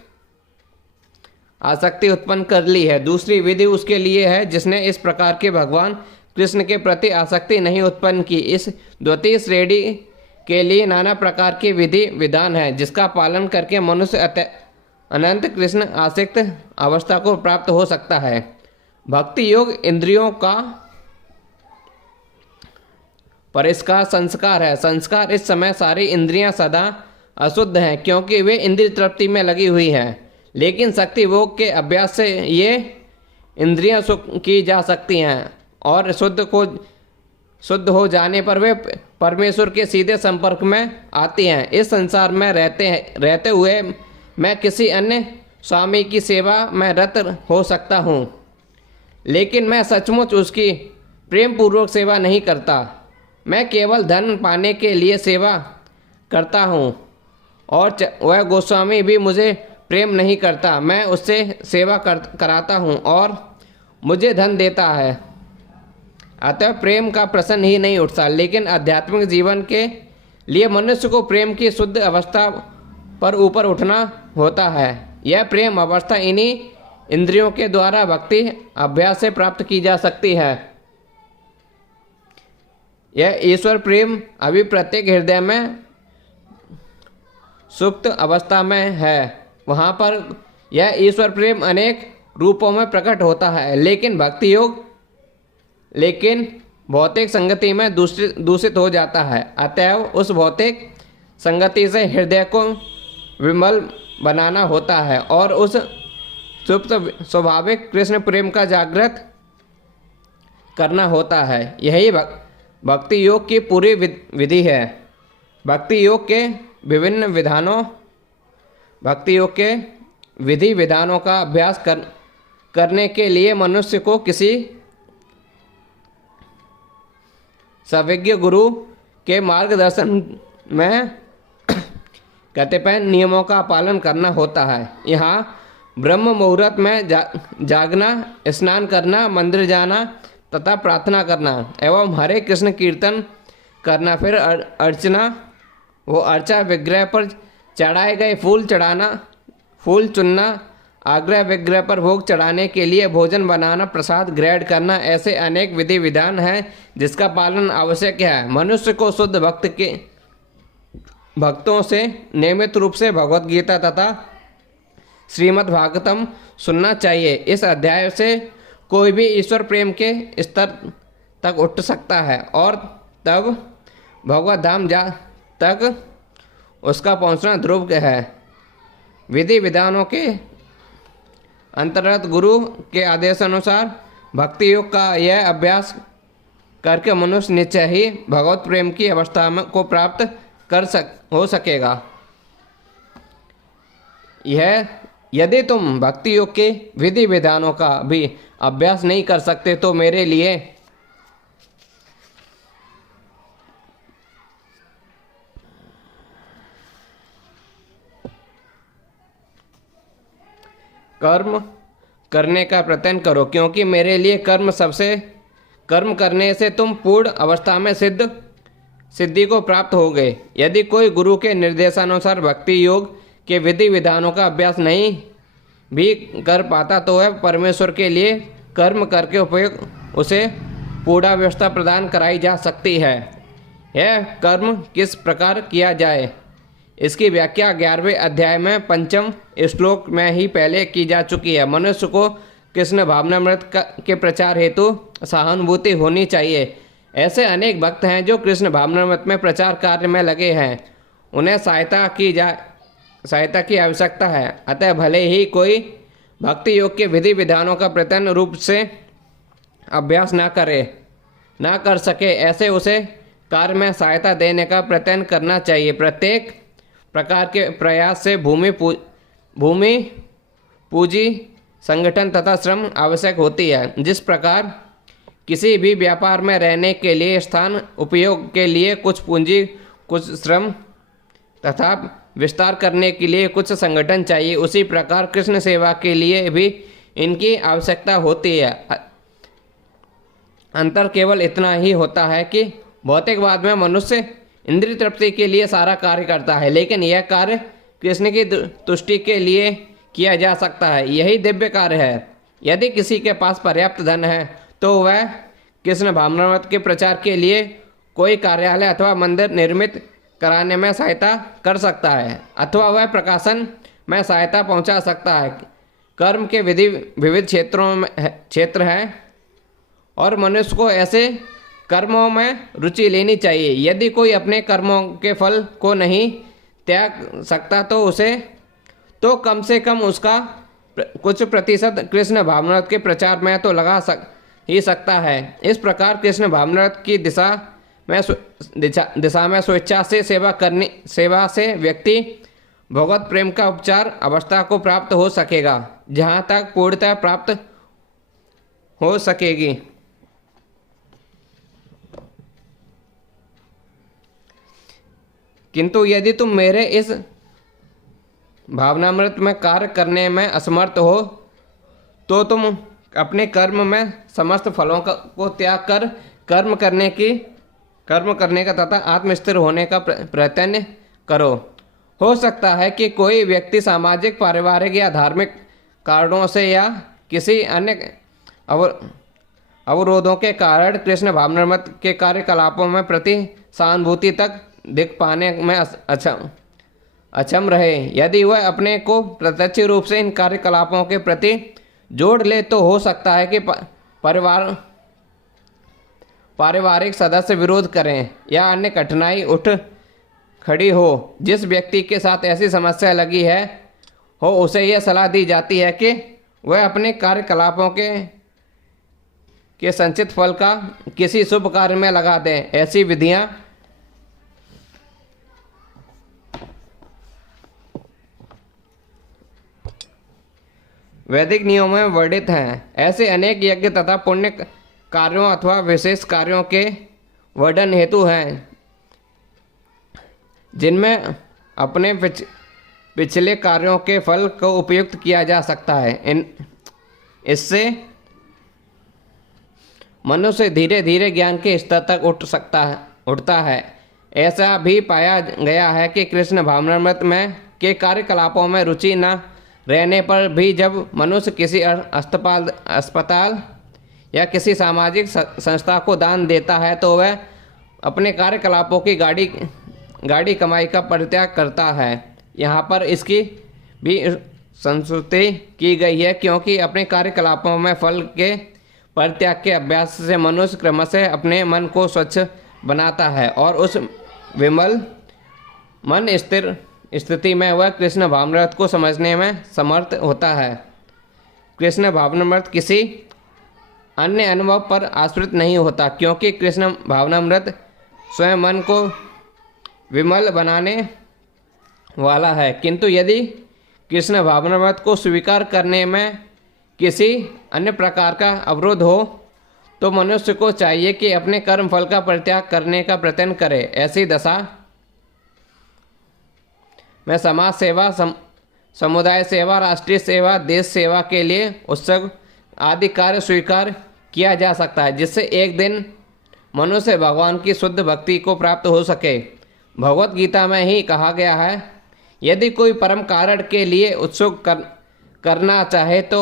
आसक्ति उत्पन्न कर ली है। दूसरी विधि उसके लिए है जिसने इस प्रकार के भगवान कृष्ण के प्रति आसक्ति नहीं उत्पन्न की। इस द्वितीय श्रेणी के लिए नाना प्रकार के विधि विधान है जिसका पालन करके मनुष्य अनंत कृष्ण आसक्त अवस्था को प्राप्त हो सकता है। भक्ति योग इंद्रियों का परिष्कार संस्कार है। संस्कार इस समय सारी इंद्रियां सदा अशुद्ध हैं क्योंकि वे इंद्रिय तृप्ति में लगी हुई हैं, लेकिन शक्ति भोग के अभ्यास से ये इंद्रियां की जा सकती हैं और शुद्ध हो जाने पर वे परमेश्वर के सीधे संपर्क में आती हैं। इस संसार में रहते हुए मैं किसी अन्य स्वामी की सेवा में रत हो सकता हूँ, लेकिन मैं सचमुच उसकी प्रेम पूर्वक सेवा नहीं करता। मैं केवल धन पाने के लिए सेवा करता हूँ और वह गोस्वामी भी मुझे प्रेम नहीं करता। मैं उससे सेवा कराता हूँ और मुझे धन देता है, अतः प्रेम का प्रश्न ही नहीं उठता। लेकिन आध्यात्मिक जीवन के लिए मनुष्य को प्रेम की शुद्ध अवस्था पर ऊपर उठना होता है। यह प्रेम अवस्था इन्हीं इंद्रियों के द्वारा भक्ति अभ्यास से प्राप्त की जा सकती है। यह ईश्वर प्रेम अभी प्रत्येक हृदय में सुप्त अवस्था में है। वहाँ पर यह ईश्वर प्रेम अनेक रूपों में प्रकट होता है, लेकिन भौतिक संगति में दूषित हो जाता है। अतएव उस भौतिक संगति से हृदय को विमल बनाना होता है और उस सुप्त स्वाभाविक कृष्ण प्रेम का जागृत करना होता है। यही भक्ति योग की पूरी विधि है। भक्ति योग के विधि विधानों का अभ्यास करने के लिए मनुष्य को किसी सविज्ञ गुरु के मार्गदर्शन में कतिपय नियमों का पालन करना होता है। यहाँ ब्रह्म मुहूर्त में जागना, स्नान करना, मंदिर जाना तथा प्रार्थना करना एवं हरे कृष्ण कीर्तन करना, फिर अर्चा विग्रह पर चढ़ाए गए फूल चुनना, आग्रह विग्रह पर भोग चढ़ाने के लिए भोजन बनाना, प्रसाद ग्रहण करना, ऐसे अनेक विधि विधान हैं जिसका पालन आवश्यक है। मनुष्य को शुद्ध भक्तों से नियमित रूप से भगवत गीता तथा श्रीमद् भागवतम सुनना चाहिए। इस अध्याय से कोई भी ईश्वर प्रेम के स्तर तक उठ सकता है और तब भगवत धाम तक उसका पहुंचना ध्रुव है। विधि विधानों के अंतर्गत गुरु के आदेशानुसार भक्ति योग का यह अभ्यास करके मनुष्य निश्चय ही भगवत प्रेम की अवस्था को प्राप्त हो सकेगा। यदि तुम भक्ति योग के विधि विधानों का भी अभ्यास नहीं कर सकते तो मेरे लिए कर्म करने का प्रयत्न करो, क्योंकि मेरे लिए कर्म करने से तुम पूर्ण अवस्था में सिद्धि को प्राप्त हो गए। यदि कोई गुरु के निर्देशानुसार भक्ति योग के विधि विधानों का अभ्यास नहीं भी कर पाता तो वह परमेश्वर के लिए कर्म करके उपयोग उसे पूरा व्यवस्था प्रदान कराई जा सकती है। यह कर्म किस प्रकार किया जाए, इसकी व्याख्या 11वें अध्याय में 5वें श्लोक में ही पहले की जा चुकी है। मनुष्य को कृष्ण भावनामृत के प्रचार हेतु सहानुभूति होनी चाहिए। ऐसे अनेक भक्त हैं जो कृष्ण भावनामृत में प्रचार कार्य में लगे हैं, उन्हें सहायता की आवश्यकता है। अतः भले ही कोई भक्ति योग के विधि विधानों का प्रत्यक्ष रूप से अभ्यास ना कर सके, ऐसे उसे कार्य में सहायता देने का प्रयत्न करना चाहिए। प्रत्येक प्रकार के प्रयास से भूमि पूंजी संगठन तथा श्रम आवश्यक होती है। जिस प्रकार किसी भी व्यापार में रहने के लिए स्थान उपयोग के लिए कुछ पूंजी, कुछ श्रम तथा विस्तार करने के लिए कुछ संगठन चाहिए, उसी प्रकार कृष्ण सेवा के लिए भी इनकी आवश्यकता होती है। अंतर केवल इतना ही होता है कि भौतिकवाद में मनुष्य इंद्रिय तृप्ति के लिए सारा कार्य करता है, लेकिन यह कार्य कृष्ण की तुष्टि के लिए किया जा सकता है। यही दिव्य कार्य है। यदि किसी के पास पर्याप्त धन है तो वह कृष्ण भावनामृत के प्रचार के लिए कोई कार्यालय अथवा मंदिर निर्मित कराने में सहायता कर सकता है, अथवा वह प्रकाशन में सहायता पहुंचा सकता है। कर्म के विविध क्षेत्र हैं और मनुष्य को ऐसे कर्मों में रुचि लेनी चाहिए। यदि कोई अपने कर्मों के फल को नहीं त्याग सकता तो कम से कम उसका कुछ प्रतिशत कृष्ण भावनामृत के प्रचार में तो लगा ही सकता है। इस प्रकार कृष्ण भावनामृत की दिशा में स्वेच्छा से सेवा से व्यक्ति भगवत प्रेम का उपचार अवस्था को प्राप्त हो सकेगा, जहाँ तक पूर्णतः प्राप्त हो सकेगी। किंतु यदि तुम मेरे इस भावनामृत में कार्य करने में असमर्थ हो तो तुम अपने कर्म में समस्त फलों को त्याग कर कर्म करने का तथा आत्मस्थिर होने का प्रयत्न करो। हो सकता है कि कोई व्यक्ति सामाजिक, पारिवारिक या धार्मिक कारणों से या किसी अन्य अवरोधों के कारण कृष्ण भावनामृत के कार्यकलापों में प्रति सहानुभूति तक दिख पाने में अक्षम रहे। यदि वह अपने को प्रत्यक्ष रूप से इन कार्यकलापों के प्रति जोड़ ले तो हो सकता है कि पारिवारिक सदस्य विरोध करें या अन्य कठिनाई उठ खड़ी हो। जिस व्यक्ति के साथ ऐसी समस्या लगी हो उसे यह सलाह दी जाती है कि वह अपने कार्यकलापों के संचित फल का किसी शुभ कार्य में लगा दें। ऐसी विधियां वैदिक नियमों में वर्णित हैं। ऐसे अनेक यज्ञ तथा पुण्य कार्यों अथवा विशेष कार्यों के वर्णन हेतु हैं, जिनमें अपने पिछले कार्यों के फल को उपयुक्त किया जा सकता है। इससे मनुष्य धीरे धीरे ज्ञान के स्तर तक उठता है। ऐसा भी पाया गया है कि कृष्ण भावनामृत के कार्यकलापों में रुचि न रहने पर भी जब मनुष्य किसी अस्पताल या किसी सामाजिक संस्था को दान देता है तो वह अपने कार्यकलापों की गाड़ी कमाई का परित्याग करता है। यहाँ पर इसकी भी संस्तुति की गई है, क्योंकि अपने कार्यकलापों में फल के परित्याग के अभ्यास से मनुष्य क्रमशः अपने मन को स्वच्छ बनाता है और उस विमल मन स्थिर स्थिति में वह कृष्ण भावनामृत को समझने में समर्थ होता है। कृष्ण भावनामृत किसी अन्य अनुभव पर आश्रित नहीं होता, क्योंकि कृष्ण भावनामृत स्वयं मन को विमल बनाने वाला है। किंतु यदि कृष्ण भावनामृत को स्वीकार करने में किसी अन्य प्रकार का अवरोध हो तो मनुष्य को चाहिए कि अपने कर्म फल का परित्याग करने का प्रयत्न करे। ऐसी दशा में समाज सेवा, समुदाय सेवा, राष्ट्रीय सेवा, देश सेवा के लिए उत्सव आदि कार्य स्वीकार किया जा सकता है, जिससे एक दिन मनुष्य भगवान की शुद्ध भक्ति को प्राप्त हो सके। भगवत गीता में ही कहा गया है, यदि कोई परम कारण के लिए उत्सुक करना चाहे तो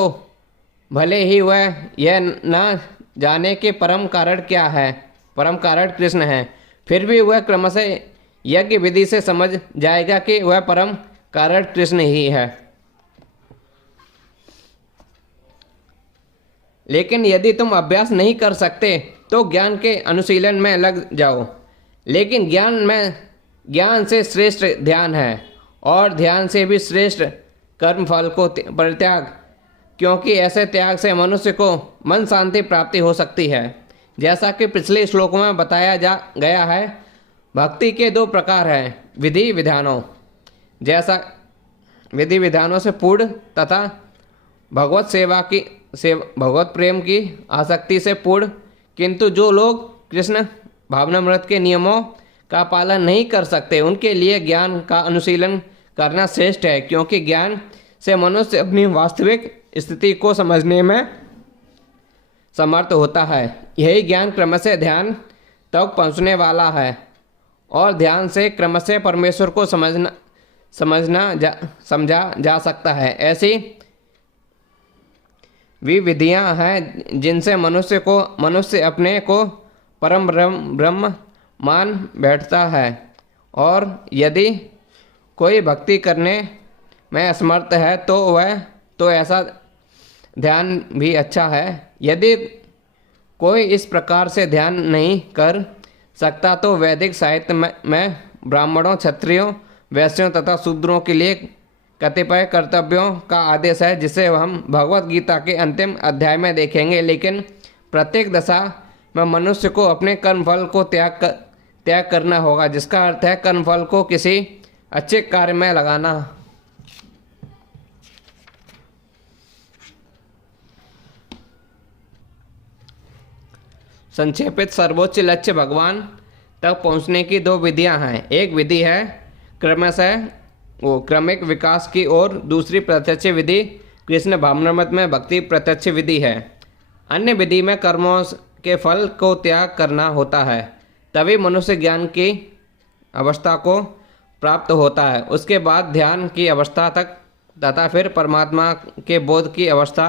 भले ही वह यह न जाने कि परम कारण क्या है, परम कारण कृष्ण है, फिर भी वह क्रमशः यज्ञ विधि से समझ जाएगा कि वह परम कारण कृष्ण ही है। लेकिन यदि तुम अभ्यास नहीं कर सकते तो ज्ञान के अनुशीलन में लग जाओ। लेकिन ज्ञान से श्रेष्ठ ध्यान है, और ध्यान से भी श्रेष्ठ कर्म फल को परित्याग, क्योंकि ऐसे त्याग से मनुष्य को मन शांति प्राप्ति हो सकती है। जैसा कि पिछले श्लोकों में बताया जा गया है, भक्ति के दो प्रकार हैं, विधि विधानों, जैसा विधि विधानों से पूर्ण तथा भगवत भगवत प्रेम की आसक्ति से पूर्ण। किंतु जो लोग कृष्ण भावनामृत के नियमों का पालन नहीं कर सकते, उनके लिए ज्ञान का अनुशीलन करना श्रेष्ठ है, क्योंकि ज्ञान से मनुष्य अपनी वास्तविक स्थिति को समझने में समर्थ होता है। यही ज्ञान क्रमशः ध्यान तक पहुँचने वाला है, और ध्यान से क्रमशः परमेश्वर को समझा जा सकता है। ऐसी वे विधियाँ हैं जिनसे मनुष्य अपने को परम ब्रह्म मान बैठता है। और यदि कोई भक्ति करने में असमर्थ है तो ऐसा ध्यान भी अच्छा है। यदि कोई इस प्रकार से ध्यान नहीं कर सकता तो वैदिक साहित्य में ब्राह्मणों, क्षत्रियों, वैश्यों तथा शूद्रों के लिए कतिपय कर्तव्यों का आदेश है, जिसे हम भगवत गीता के अंतिम अध्याय में देखेंगे। लेकिन प्रत्येक दशा में मनुष्य को अपने कर्मफल को त्याग करना होगा, जिसका अर्थ है कर्मफल को किसी अच्छे कार्य में लगाना। संक्षेपित सर्वोच्च लक्ष्य भगवान तक पहुंचने की दो विधियां हैं। एक विधि है क्रमिक विकास की ओर, दूसरी प्रत्यक्ष विधि कृष्ण भावनामृत में भक्ति प्रत्यक्ष विधि है। अन्य विधि में कर्मों के फल को त्याग करना होता है, तभी मनुष्य ज्ञान की अवस्था को प्राप्त होता है। उसके बाद ध्यान की अवस्था तक तथा फिर परमात्मा के बोध की अवस्था,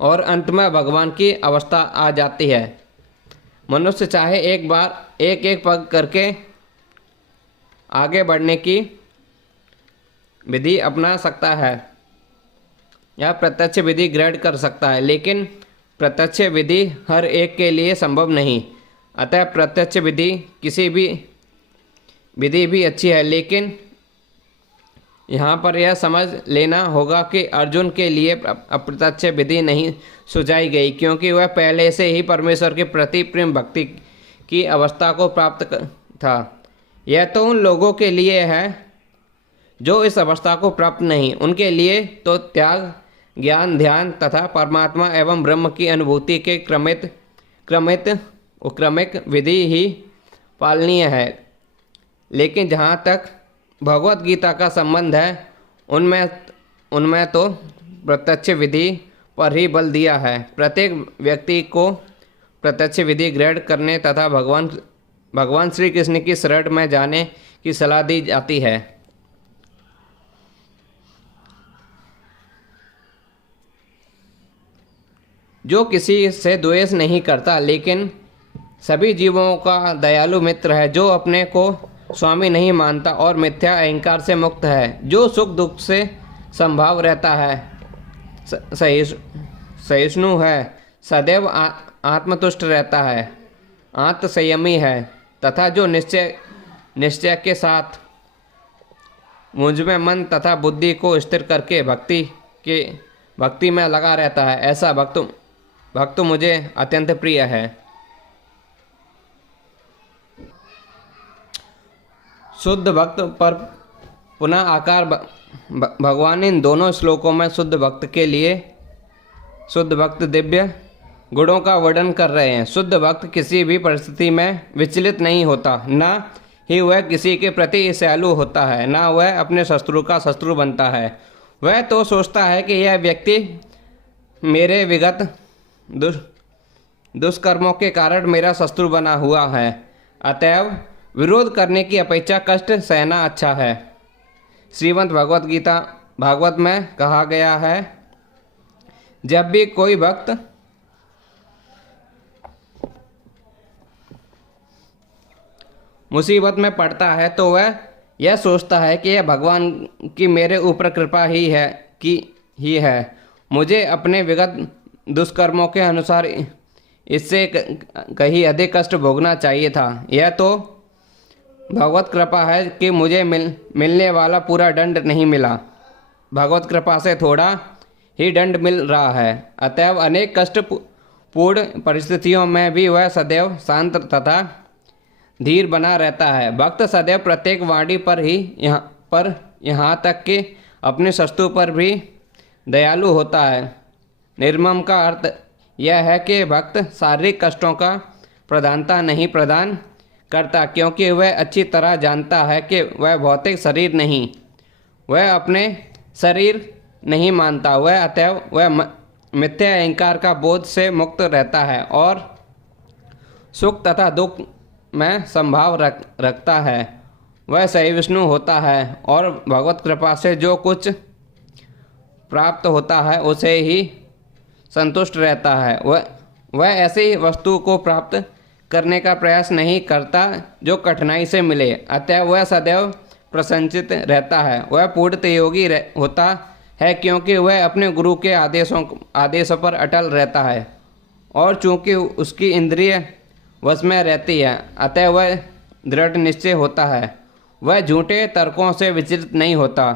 और अंत में भगवान की अवस्था आ जाती है। मनुष्य चाहे एक बार एक पग करके आगे बढ़ने की विधि अपना सकता है या प्रत्यक्ष विधि ग्रहण कर सकता है, लेकिन प्रत्यक्ष विधि हर एक के लिए संभव नहीं। अतः प्रत्यक्ष विधि किसी भी विधि भी अच्छी है, लेकिन यहाँ पर यह समझ लेना होगा कि अर्जुन के लिए अप्रत्यक्ष विधि नहीं सुझाई गई, क्योंकि वह पहले से ही परमेश्वर के प्रति प्रेम भक्ति की अवस्था को प्राप्त था। यह तो उन लोगों के लिए है जो इस अवस्था को प्राप्त नहीं। उनके लिए तो त्याग, ज्ञान, ध्यान तथा परमात्मा एवं ब्रह्म की अनुभूति के क्रमिक विधि ही पालनीय है। लेकिन जहाँ तक भगवत गीता का संबंध है, उनमें तो प्रत्यक्ष विधि पर ही बल दिया है। प्रत्येक व्यक्ति को प्रत्यक्ष विधि ग्रहण करने तथा भगवान श्री कृष्ण की शरण में जाने की सलाह दी जाती है। जो किसी से द्वेष नहीं करता, लेकिन सभी जीवों का दयालु मित्र है, जो अपने को स्वामी नहीं मानता और मिथ्या अहंकार से मुक्त है, जो सुख दुख से संभाव रहता है, सहिष्णु है, सदैव आत्मतुष्ट रहता है, आत्मसंयमी है तथा जो निश्चय के साथ मुझ में मन तथा बुद्धि को स्थिर करके भक्ति में लगा रहता है, ऐसा भक्त मुझे अत्यंत प्रिय है। शुद्ध भक्त पर पुनः आकार भगवान इन दोनों श्लोकों में शुद्ध भक्त दिव्य गुणों का वर्णन कर रहे हैं। शुद्ध भक्त किसी भी परिस्थिति में विचलित नहीं होता, न ही वह किसी के प्रति ईर्ष्यालु होता है, न वह अपने शत्रु का शत्रु बनता है। वह तो सोचता है कि यह व्यक्ति मेरे विगत दुष्कर्मों के कारण मेरा शत्रु बना हुआ है, अतएव विरोध करने की अपेक्षा कष्ट सहना अच्छा है। श्रीमद् भगवत गीता भागवत में कहा गया है, जब भी कोई भक्त मुसीबत में पड़ता है तो वह यह सोचता है कि यह भगवान की मेरे ऊपर कृपा ही है। मुझे अपने विगत दुष्कर्मों के अनुसार इससे कहीं अधिक कष्ट भोगना चाहिए था। यह तो भगवत कृपा है कि मुझे मिलने वाला पूरा दंड नहीं मिला। भगवत कृपा से थोड़ा ही दंड मिल रहा है। अतएव अनेक कष्टपूर्ण परिस्थितियों में भी वह सदैव शांत तथा धीर बना रहता है। भक्त सदैव प्रत्येक वाणी पर यहाँ तक कि अपने शत्रु पर भी दयालु होता है। निर्मम का अर्थ यह है कि भक्त शारीरिक कष्टों का प्रधानता नहीं प्रदान करता, क्योंकि वह अच्छी तरह जानता है कि वह भौतिक शरीर नहीं, वह अपने शरीर नहीं मानता। वह अतएव वह मिथ्या अहंकार का बोध से मुक्त रहता है और सुख तथा दुख में संभाव रखता है। वह सहिष्णु होता है और भगवत कृपा से जो कुछ प्राप्त होता है उसे ही संतुष्ट रहता है। वह ऐसी वस्तु को प्राप्त करने का प्रयास नहीं करता जो कठिनाई से मिले। अतः वह सदैव प्रसन्नचित्त रहता है। वह पूर्ण योगी होता है क्योंकि वह अपने गुरु के आदेशों पर अटल रहता है और चूंकि उसकी इंद्रिय वश में रहती है, अतः वह दृढ़ निश्चय होता है। वह झूठे तर्कों से विचलित नहीं होता,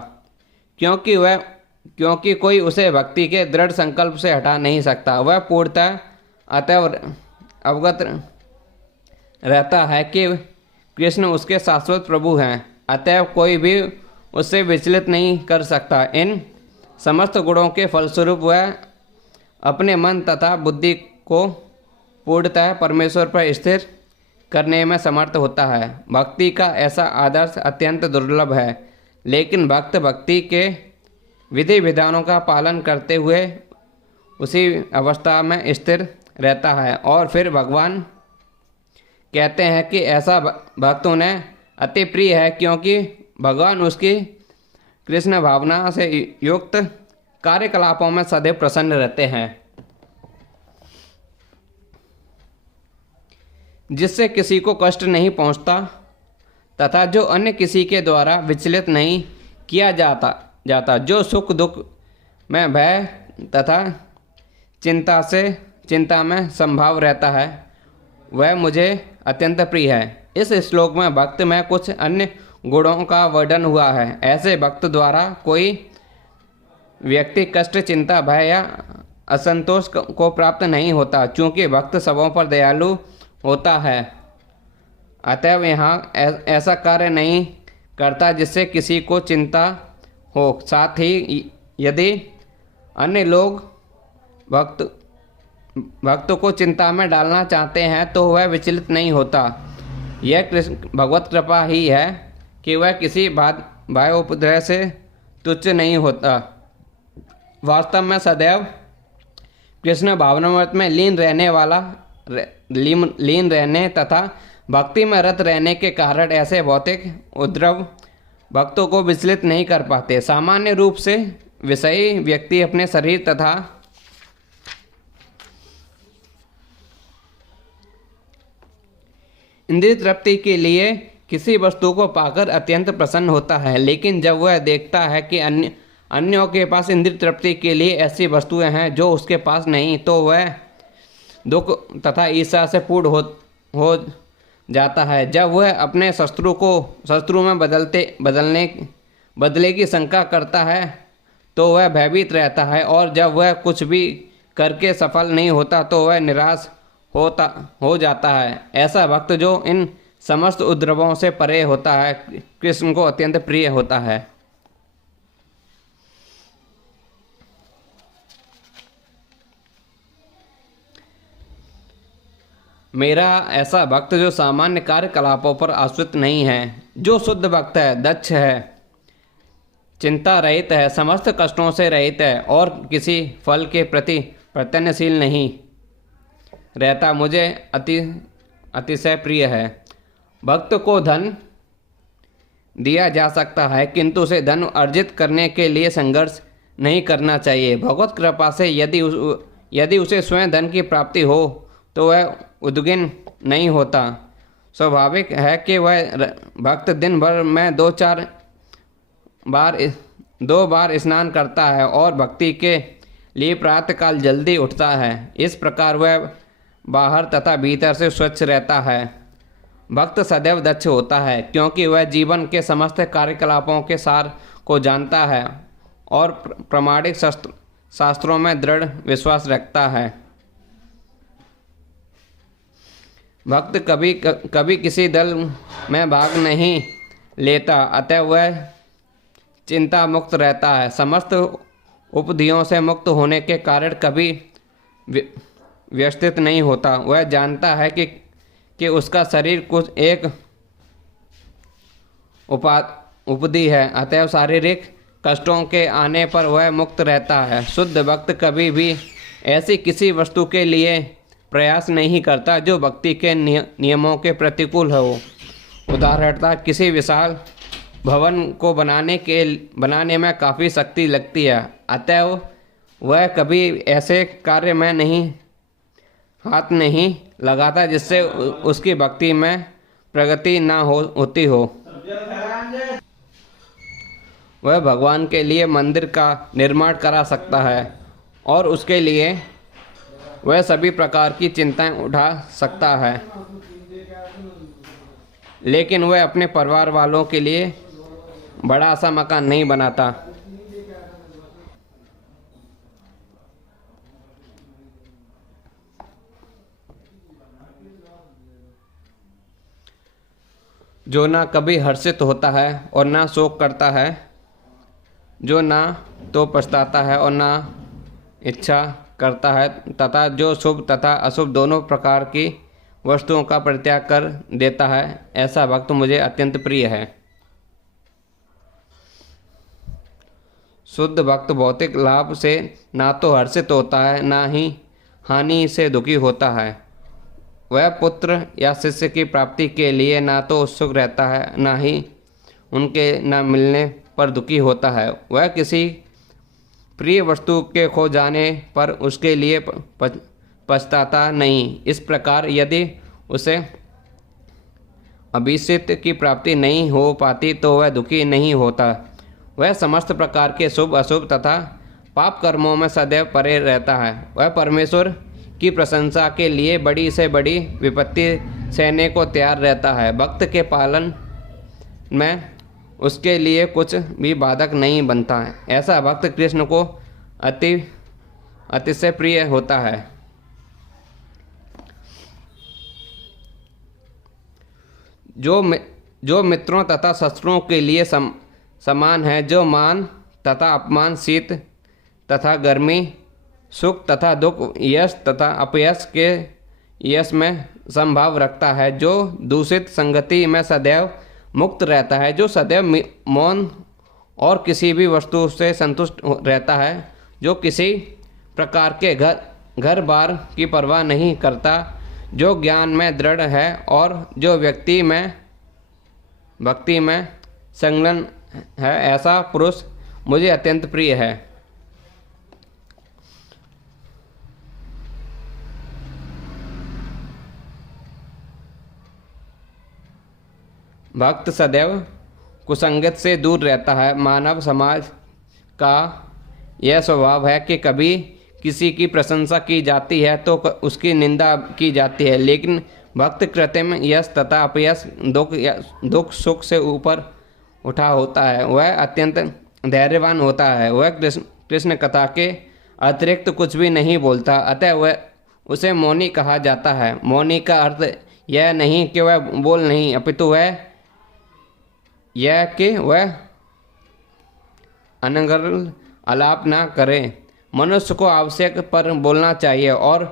क्योंकि कोई उसे भक्ति के दृढ़ संकल्प से हटा नहीं सकता। वह पूर्णतः अतः अवगत रहता है कि कृष्ण उसके शाश्वत प्रभु हैं, अतएव कोई भी उससे विचलित नहीं कर सकता। इन समस्त गुणों के फलस्वरूप वह अपने मन तथा बुद्धि को पूर्णतः परमेश्वर पर स्थिर करने में समर्थ होता है। भक्ति का ऐसा आदर्श अत्यंत दुर्लभ है, लेकिन भक्त भक्ति के विधि विधानों का पालन करते हुए उसी अवस्था में स्थिर रहता है और फिर भगवान कहते हैं कि ऐसा भक्त उन्हें अति प्रिय है, क्योंकि भगवान उसकी कृष्ण भावना से युक्त कार्यकलापों में सदैव प्रसन्न रहते हैं, जिससे किसी को कष्ट नहीं पहुंचता तथा जो अन्य किसी के द्वारा विचलित नहीं किया जाता। जो सुख दुख में भय तथा चिंता में संभाव रहता है, वह मुझे अत्यंत प्रिय है। इस श्लोक में भक्त में कुछ अन्य गुणों का वर्णन हुआ है। ऐसे भक्त द्वारा कोई व्यक्ति कष्ट, चिंता, भय या असंतोष को प्राप्त नहीं होता, चूँकि भक्त सबों पर दयालु होता है। अतएव यहाँ ऐसा कार्य नहीं करता जिससे किसी को चिंता हो। साथ ही यदि अन्य लोग भक्त को चिंता में डालना चाहते हैं तो वह विचलित नहीं होता। यह भगवत कृपा ही है कि वह किसी भय उपद्रव से तुच्छ नहीं होता। वास्तव में सदैव कृष्ण भावनामृत में लीन रहने तथा भक्ति में रत रहने के कारण ऐसे भौतिक उपद्रव भक्तों को विचलित नहीं कर पाते। सामान्य रूप से विषयी व्यक्ति अपने शरीर तथा इंद्रिय तृप्ति के लिए किसी वस्तु को पाकर अत्यंत प्रसन्न होता है, लेकिन जब वह देखता है कि अन्यों के पास इंद्रिय तृप्ति के लिए ऐसी वस्तुएं हैं जो उसके पास नहीं, तो वह दुख तथा ईर्ष्या से पूर्ण हो जाता है। जब वह अपने शत्रु में बदले की शंका करता है तो वह भयभीत रहता है, और जब वह कुछ भी करके सफल नहीं होता तो वह निराश हो जाता है। ऐसा भक्त जो इन समस्त उपद्रवों से परे होता है, कृष्ण को अत्यंत प्रिय होता है। मेरा ऐसा भक्त जो सामान्य कार्यकलापों पर आश्रित नहीं है, जो शुद्ध भक्त है, दक्ष है, चिंता रहित है, समस्त कष्टों से रहित है और किसी फल के प्रति प्रत्यनशील नहीं रहता, मुझे अतिशय प्रिय है। भक्त को धन दिया जा सकता है, किंतु उसे धन अर्जित करने के लिए संघर्ष नहीं करना चाहिए। भगवत कृपा से यदि उसे स्वयं धन की प्राप्ति हो तो वह उद्विग्न नहीं होता। स्वाभाविक है कि वह भक्त दिन भर में दो बार स्नान करता है और भक्ति के लिए प्रातःकाल जल्दी उठता है। इस प्रकार वह बाहर तथा भीतर से स्वच्छ रहता है। भक्त सदैव दक्ष होता है, क्योंकि वह जीवन के समस्त कार्यकलापों के सार को जानता है और प्रामाणिक शास्त्रों में दृढ़ विश्वास रखता है। भक्त कभी किसी दल में भाग नहीं लेता, अतः वह चिंता मुक्त रहता है। समस्त उपधियों से मुक्त होने के कारण कभी व्यवस्थित नहीं होता। वह जानता है कि उसका शरीर कुछ एक उपधि है, अतः शारीरिक कष्टों के आने पर वह मुक्त रहता है। शुद्ध भक्त कभी भी ऐसी किसी वस्तु के लिए प्रयास नहीं करता जो भक्ति के नियमों के प्रतिकूल हो। उदाहरणतः किसी विशाल भवन को बनाने में काफ़ी शक्ति लगती है, अतः वह कभी ऐसे कार्य में हाथ नहीं लगाता जिससे उसकी भक्ति में प्रगति ना होती हो। वह भगवान के लिए मंदिर का निर्माण करा सकता है और उसके लिए वह सभी प्रकार की चिंताएं उठा सकता है, लेकिन वह अपने परिवार वालों के लिए बड़ा सा मकान नहीं बनाता। जो ना कभी हर्षित होता है और ना शोक करता है, जो ना तो पछताता है और ना इच्छा करता है, तथा जो शुभ तथा अशुभ दोनों प्रकार की वस्तुओं का परित्याग कर देता है, ऐसा भक्त मुझे अत्यंत प्रिय है। शुद्ध भक्त भौतिक लाभ से ना तो हर्षित होता है, ना ही हानि से दुखी होता है। वह पुत्र या शिष्य की प्राप्ति के लिए ना तो उत्सुक रहता है, ना ही उनके न मिलने पर दुखी होता है। वह किसी प्रिय वस्तु के खो जाने पर उसके लिए पछताता नहीं। इस प्रकार यदि उसे अभिष्ट की प्राप्ति नहीं हो पाती तो वह दुखी नहीं होता। वह समस्त प्रकार के शुभ अशुभ तथा पाप कर्मों में सदैव परे रहता है। वह परमेश्वर की प्रशंसा के लिए बड़ी से बड़ी विपत्ति सहने को तैयार रहता है। भक्त के पालन में उसके लिए कुछ भी बाधक नहीं बनता है। ऐसा भक्त कृष्ण को अतिशय प्रिय होता है। जो मित्रों तथा शत्रुओं के लिए समान है, जो मान तथा अपमान, शीत तथा गर्मी, सुख तथा दुख, यश तथा अपयश के यश में समभाव रखता है, जो दूषित संगति में सदैव मुक्त रहता है, जो सदैव मौन और किसी भी वस्तु से संतुष्ट रहता है, जो किसी प्रकार के घर बार की परवाह नहीं करता, जो ज्ञान में दृढ़ है और जो भक्ति में संलग्न है, ऐसा पुरुष मुझे अत्यंत प्रिय है। भक्त सदैव कुसंगत से दूर रहता है। मानव समाज का यह स्वभाव है कि कभी किसी की प्रशंसा की जाती है तो उसकी निंदा की जाती है, लेकिन भक्त कृत्रिम यश तथा अपयश, दुख सुख से ऊपर उठा होता है। वह अत्यंत धैर्यवान होता है। वह कृष्ण कथा के अतिरिक्त कुछ भी नहीं बोलता, अतः वह उसे मौनी कहा जाता है। मौनी का अर्थ यह नहीं कि वह बोल नहीं, अपितु यह कि वह अनर्गल आलाप न करे। मनुष्य को आवश्यक पर बोलना चाहिए और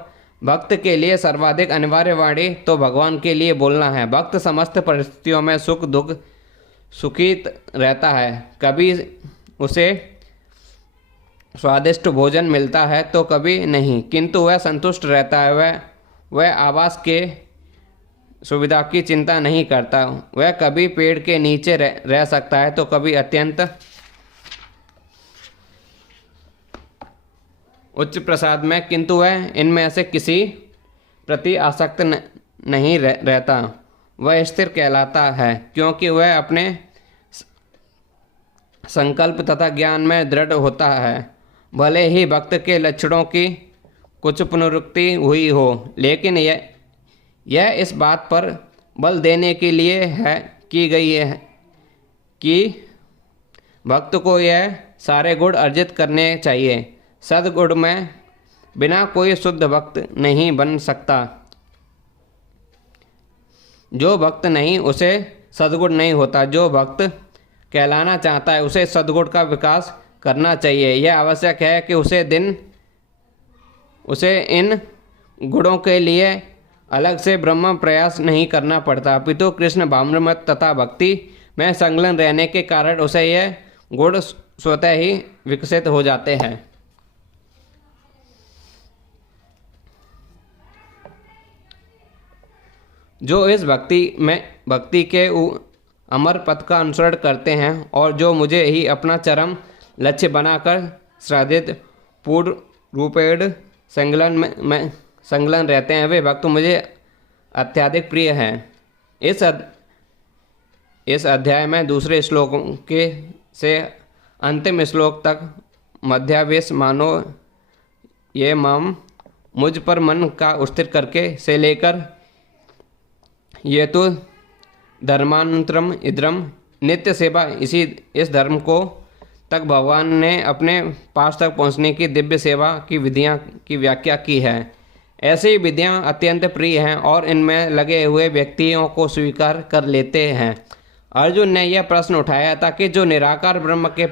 भक्त के लिए सर्वाधिक अनिवार्य वाणी तो भगवान के लिए बोलना है। भक्त समस्त परिस्थितियों में सुख दुख सुखी रहता है। कभी उसे स्वादिष्ट भोजन मिलता है तो कभी नहीं, किंतु वह संतुष्ट रहता है। वह आवास के सुविधा की चिंता नहीं करता। वह कभी पेड़ के नीचे रह सकता है तो कभी अत्यंत उच्च प्रसाद में, किंतु वह इनमें से किसी प्रति आसक्त नहीं रहता। वह स्थिर कहलाता है क्योंकि वह अपने संकल्प तथा ज्ञान में दृढ़ होता है। भले ही भक्त के लक्षणों की कुछ पुनरुक्ति हुई हो, लेकिन यह इस बात पर बल देने के लिए की गई है कि भक्त को यह सारे गुण अर्जित करने चाहिए। सद्गुण में बिना कोई शुद्ध भक्त नहीं बन सकता। जो भक्त नहीं उसे सद्गुण नहीं होता। जो भक्त कहलाना चाहता है उसे सद्गुण का विकास करना चाहिए। यह आवश्यक है कि उसे इन गुणों के लिए अलग से ब्रह्म प्रयास नहीं करना पड़ता, अपितु कृष्ण भावनामृत तथा भक्ति में संलग्न रहने के कारण उसे यह गुण स्वतः ही विकसित हो जाते हैं। जो इस भक्ति के अमर पथ का अनुसरण करते हैं और जो मुझे ही अपना चरम लक्ष्य बनाकर श्रद्धित पूर्ण रूपेण संलग्न रहते हैं, वे भक्त मुझे अत्यधिक प्रिय हैं। इस अध्याय में दूसरे श्लोकों के से अंतिम श्लोक तक मध्यावेश मानो ये माम मुझ पर मन का स्थिर करके से लेकर ये तो धर्मांतरम इद्रम नित्य सेवा इस धर्म को तक भगवान ने अपने पास तक पहुंचने की दिव्य सेवा की विधियां की व्याख्या की है। ऐसी विधियां अत्यंत प्रिय हैं और इनमें लगे हुए व्यक्तियों को स्वीकार कर लेते हैं। अर्जुन ने यह प्रश्न उठाया था कि जो निराकार ब्रह्म के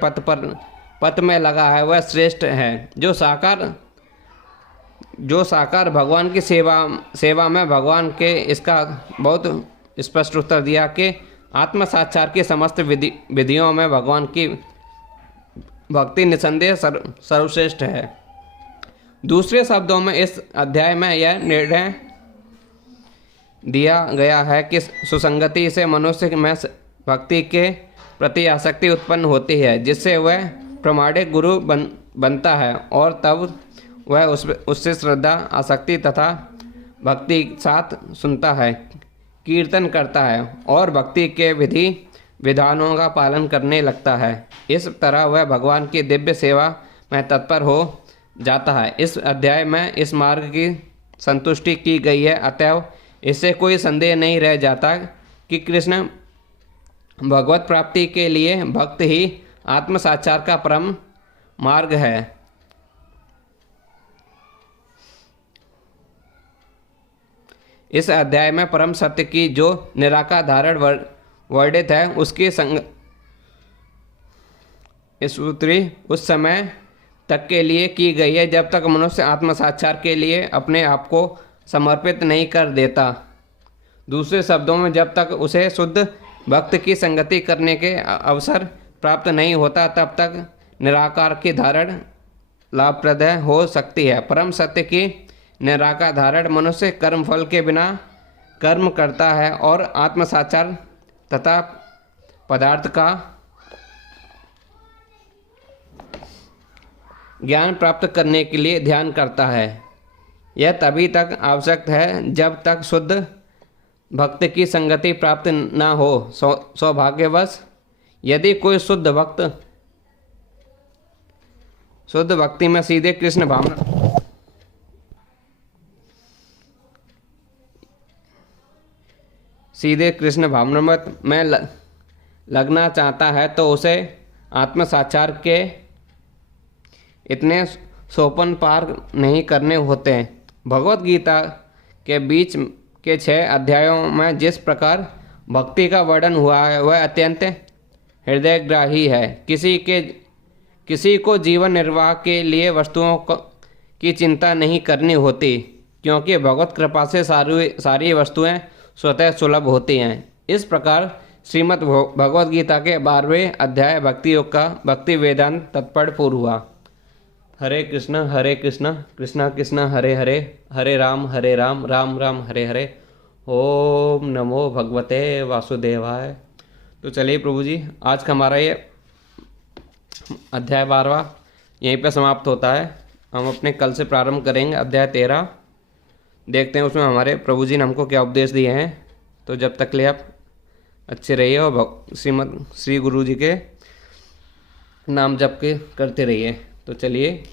पथ में लगा है वह श्रेष्ठ है। जो साकार भगवान की सेवा में भगवान के इसका बहुत स्पष्ट उत्तर दिया कि आत्म साक्षात्कार की समस्त विधियों में भगवान की भक्ति निसंदेह सर्वश्रेष्ठ है। दूसरे शब्दों में इस अध्याय में यह निर्णय दिया गया है कि सुसंगति से मनुष्य में भक्ति के प्रति आसक्ति उत्पन्न होती है, जिससे वह प्रामाणिक गुरु बनता है और तब वह उससे श्रद्धा, आसक्ति तथा भक्ति साथ सुनता है, कीर्तन करता है और भक्ति के विधि विधानों का पालन करने लगता है। इस तरह वह भगवान की दिव्य सेवा में तत्पर हो जाता है। इस अध्याय में इस मार्ग की संतुष्टि की गई है, अतएव इससे कोई संदेह नहीं रह जाता कि कृष्ण भगवत प्राप्ति के लिए भक्त ही आत्म साक्षात्कार का परम मार्ग है। इस अध्याय में परम सत्य की जो निराकार धारण वर्णित है उसकी सूत्री उस समय तक के लिए की गई है जब तक मनुष्य आत्म साक्षात्कार के लिए अपने आप को समर्पित नहीं कर देता। दूसरे शब्दों में जब तक उसे शुद्ध भक्त की संगति करने के अवसर प्राप्त नहीं होता तब तक निराकार की धारण लाभप्रद हो सकती है। परम सत्य की निराकार धारण मनुष्य कर्म फल के बिना कर्म करता है और आत्म साक्षात्कार तथा पदार्थ का ज्ञान प्राप्त करने के लिए ध्यान करता है। यह तभी तक आवश्यक है जब तक शुद्ध भक्त की संगति प्राप्त न हो। सौभाग्यवश यदि कोई शुद्ध भक्ति में सीधे कृष्ण भावनामृत में लगना चाहता है तो उसे आत्म साक्षात्कार के इतने सोपान पार नहीं करने होते हैं। भगवत गीता के बीच के 6 अध्यायों में जिस प्रकार भक्ति का वर्णन हुआ है वह अत्यंत हृदयग्राही है। किसी को जीवन निर्वाह के लिए वस्तुओं की चिंता नहीं करनी होती, क्योंकि भगवत कृपा से सारी वस्तुएं स्वतः सुलभ होती हैं। इस प्रकार श्रीमद् भगवद गीता के 12वें अध्याय भक्ति योग का भक्ति वेदांत तत्पड़ पूर्ण हुआ। हरे कृष्ण कृष्ण कृष्ण हरे हरे, हरे राम राम राम हरे हरे। ओम नमो भगवते वासुदेवाय। तो चलिए प्रभु जी, आज का हमारा ये अध्याय 12वां यहीं पे समाप्त होता है। हम अपने कल से प्रारंभ करेंगे अध्याय 13। देखते हैं उसमें हमारे प्रभु जी ने हमको क्या उपदेश दिए हैं। तो जब तक ले आप अच्छे रहिए और श्री गुरु जी के नाम जप के करते रहिए। तो चलिए।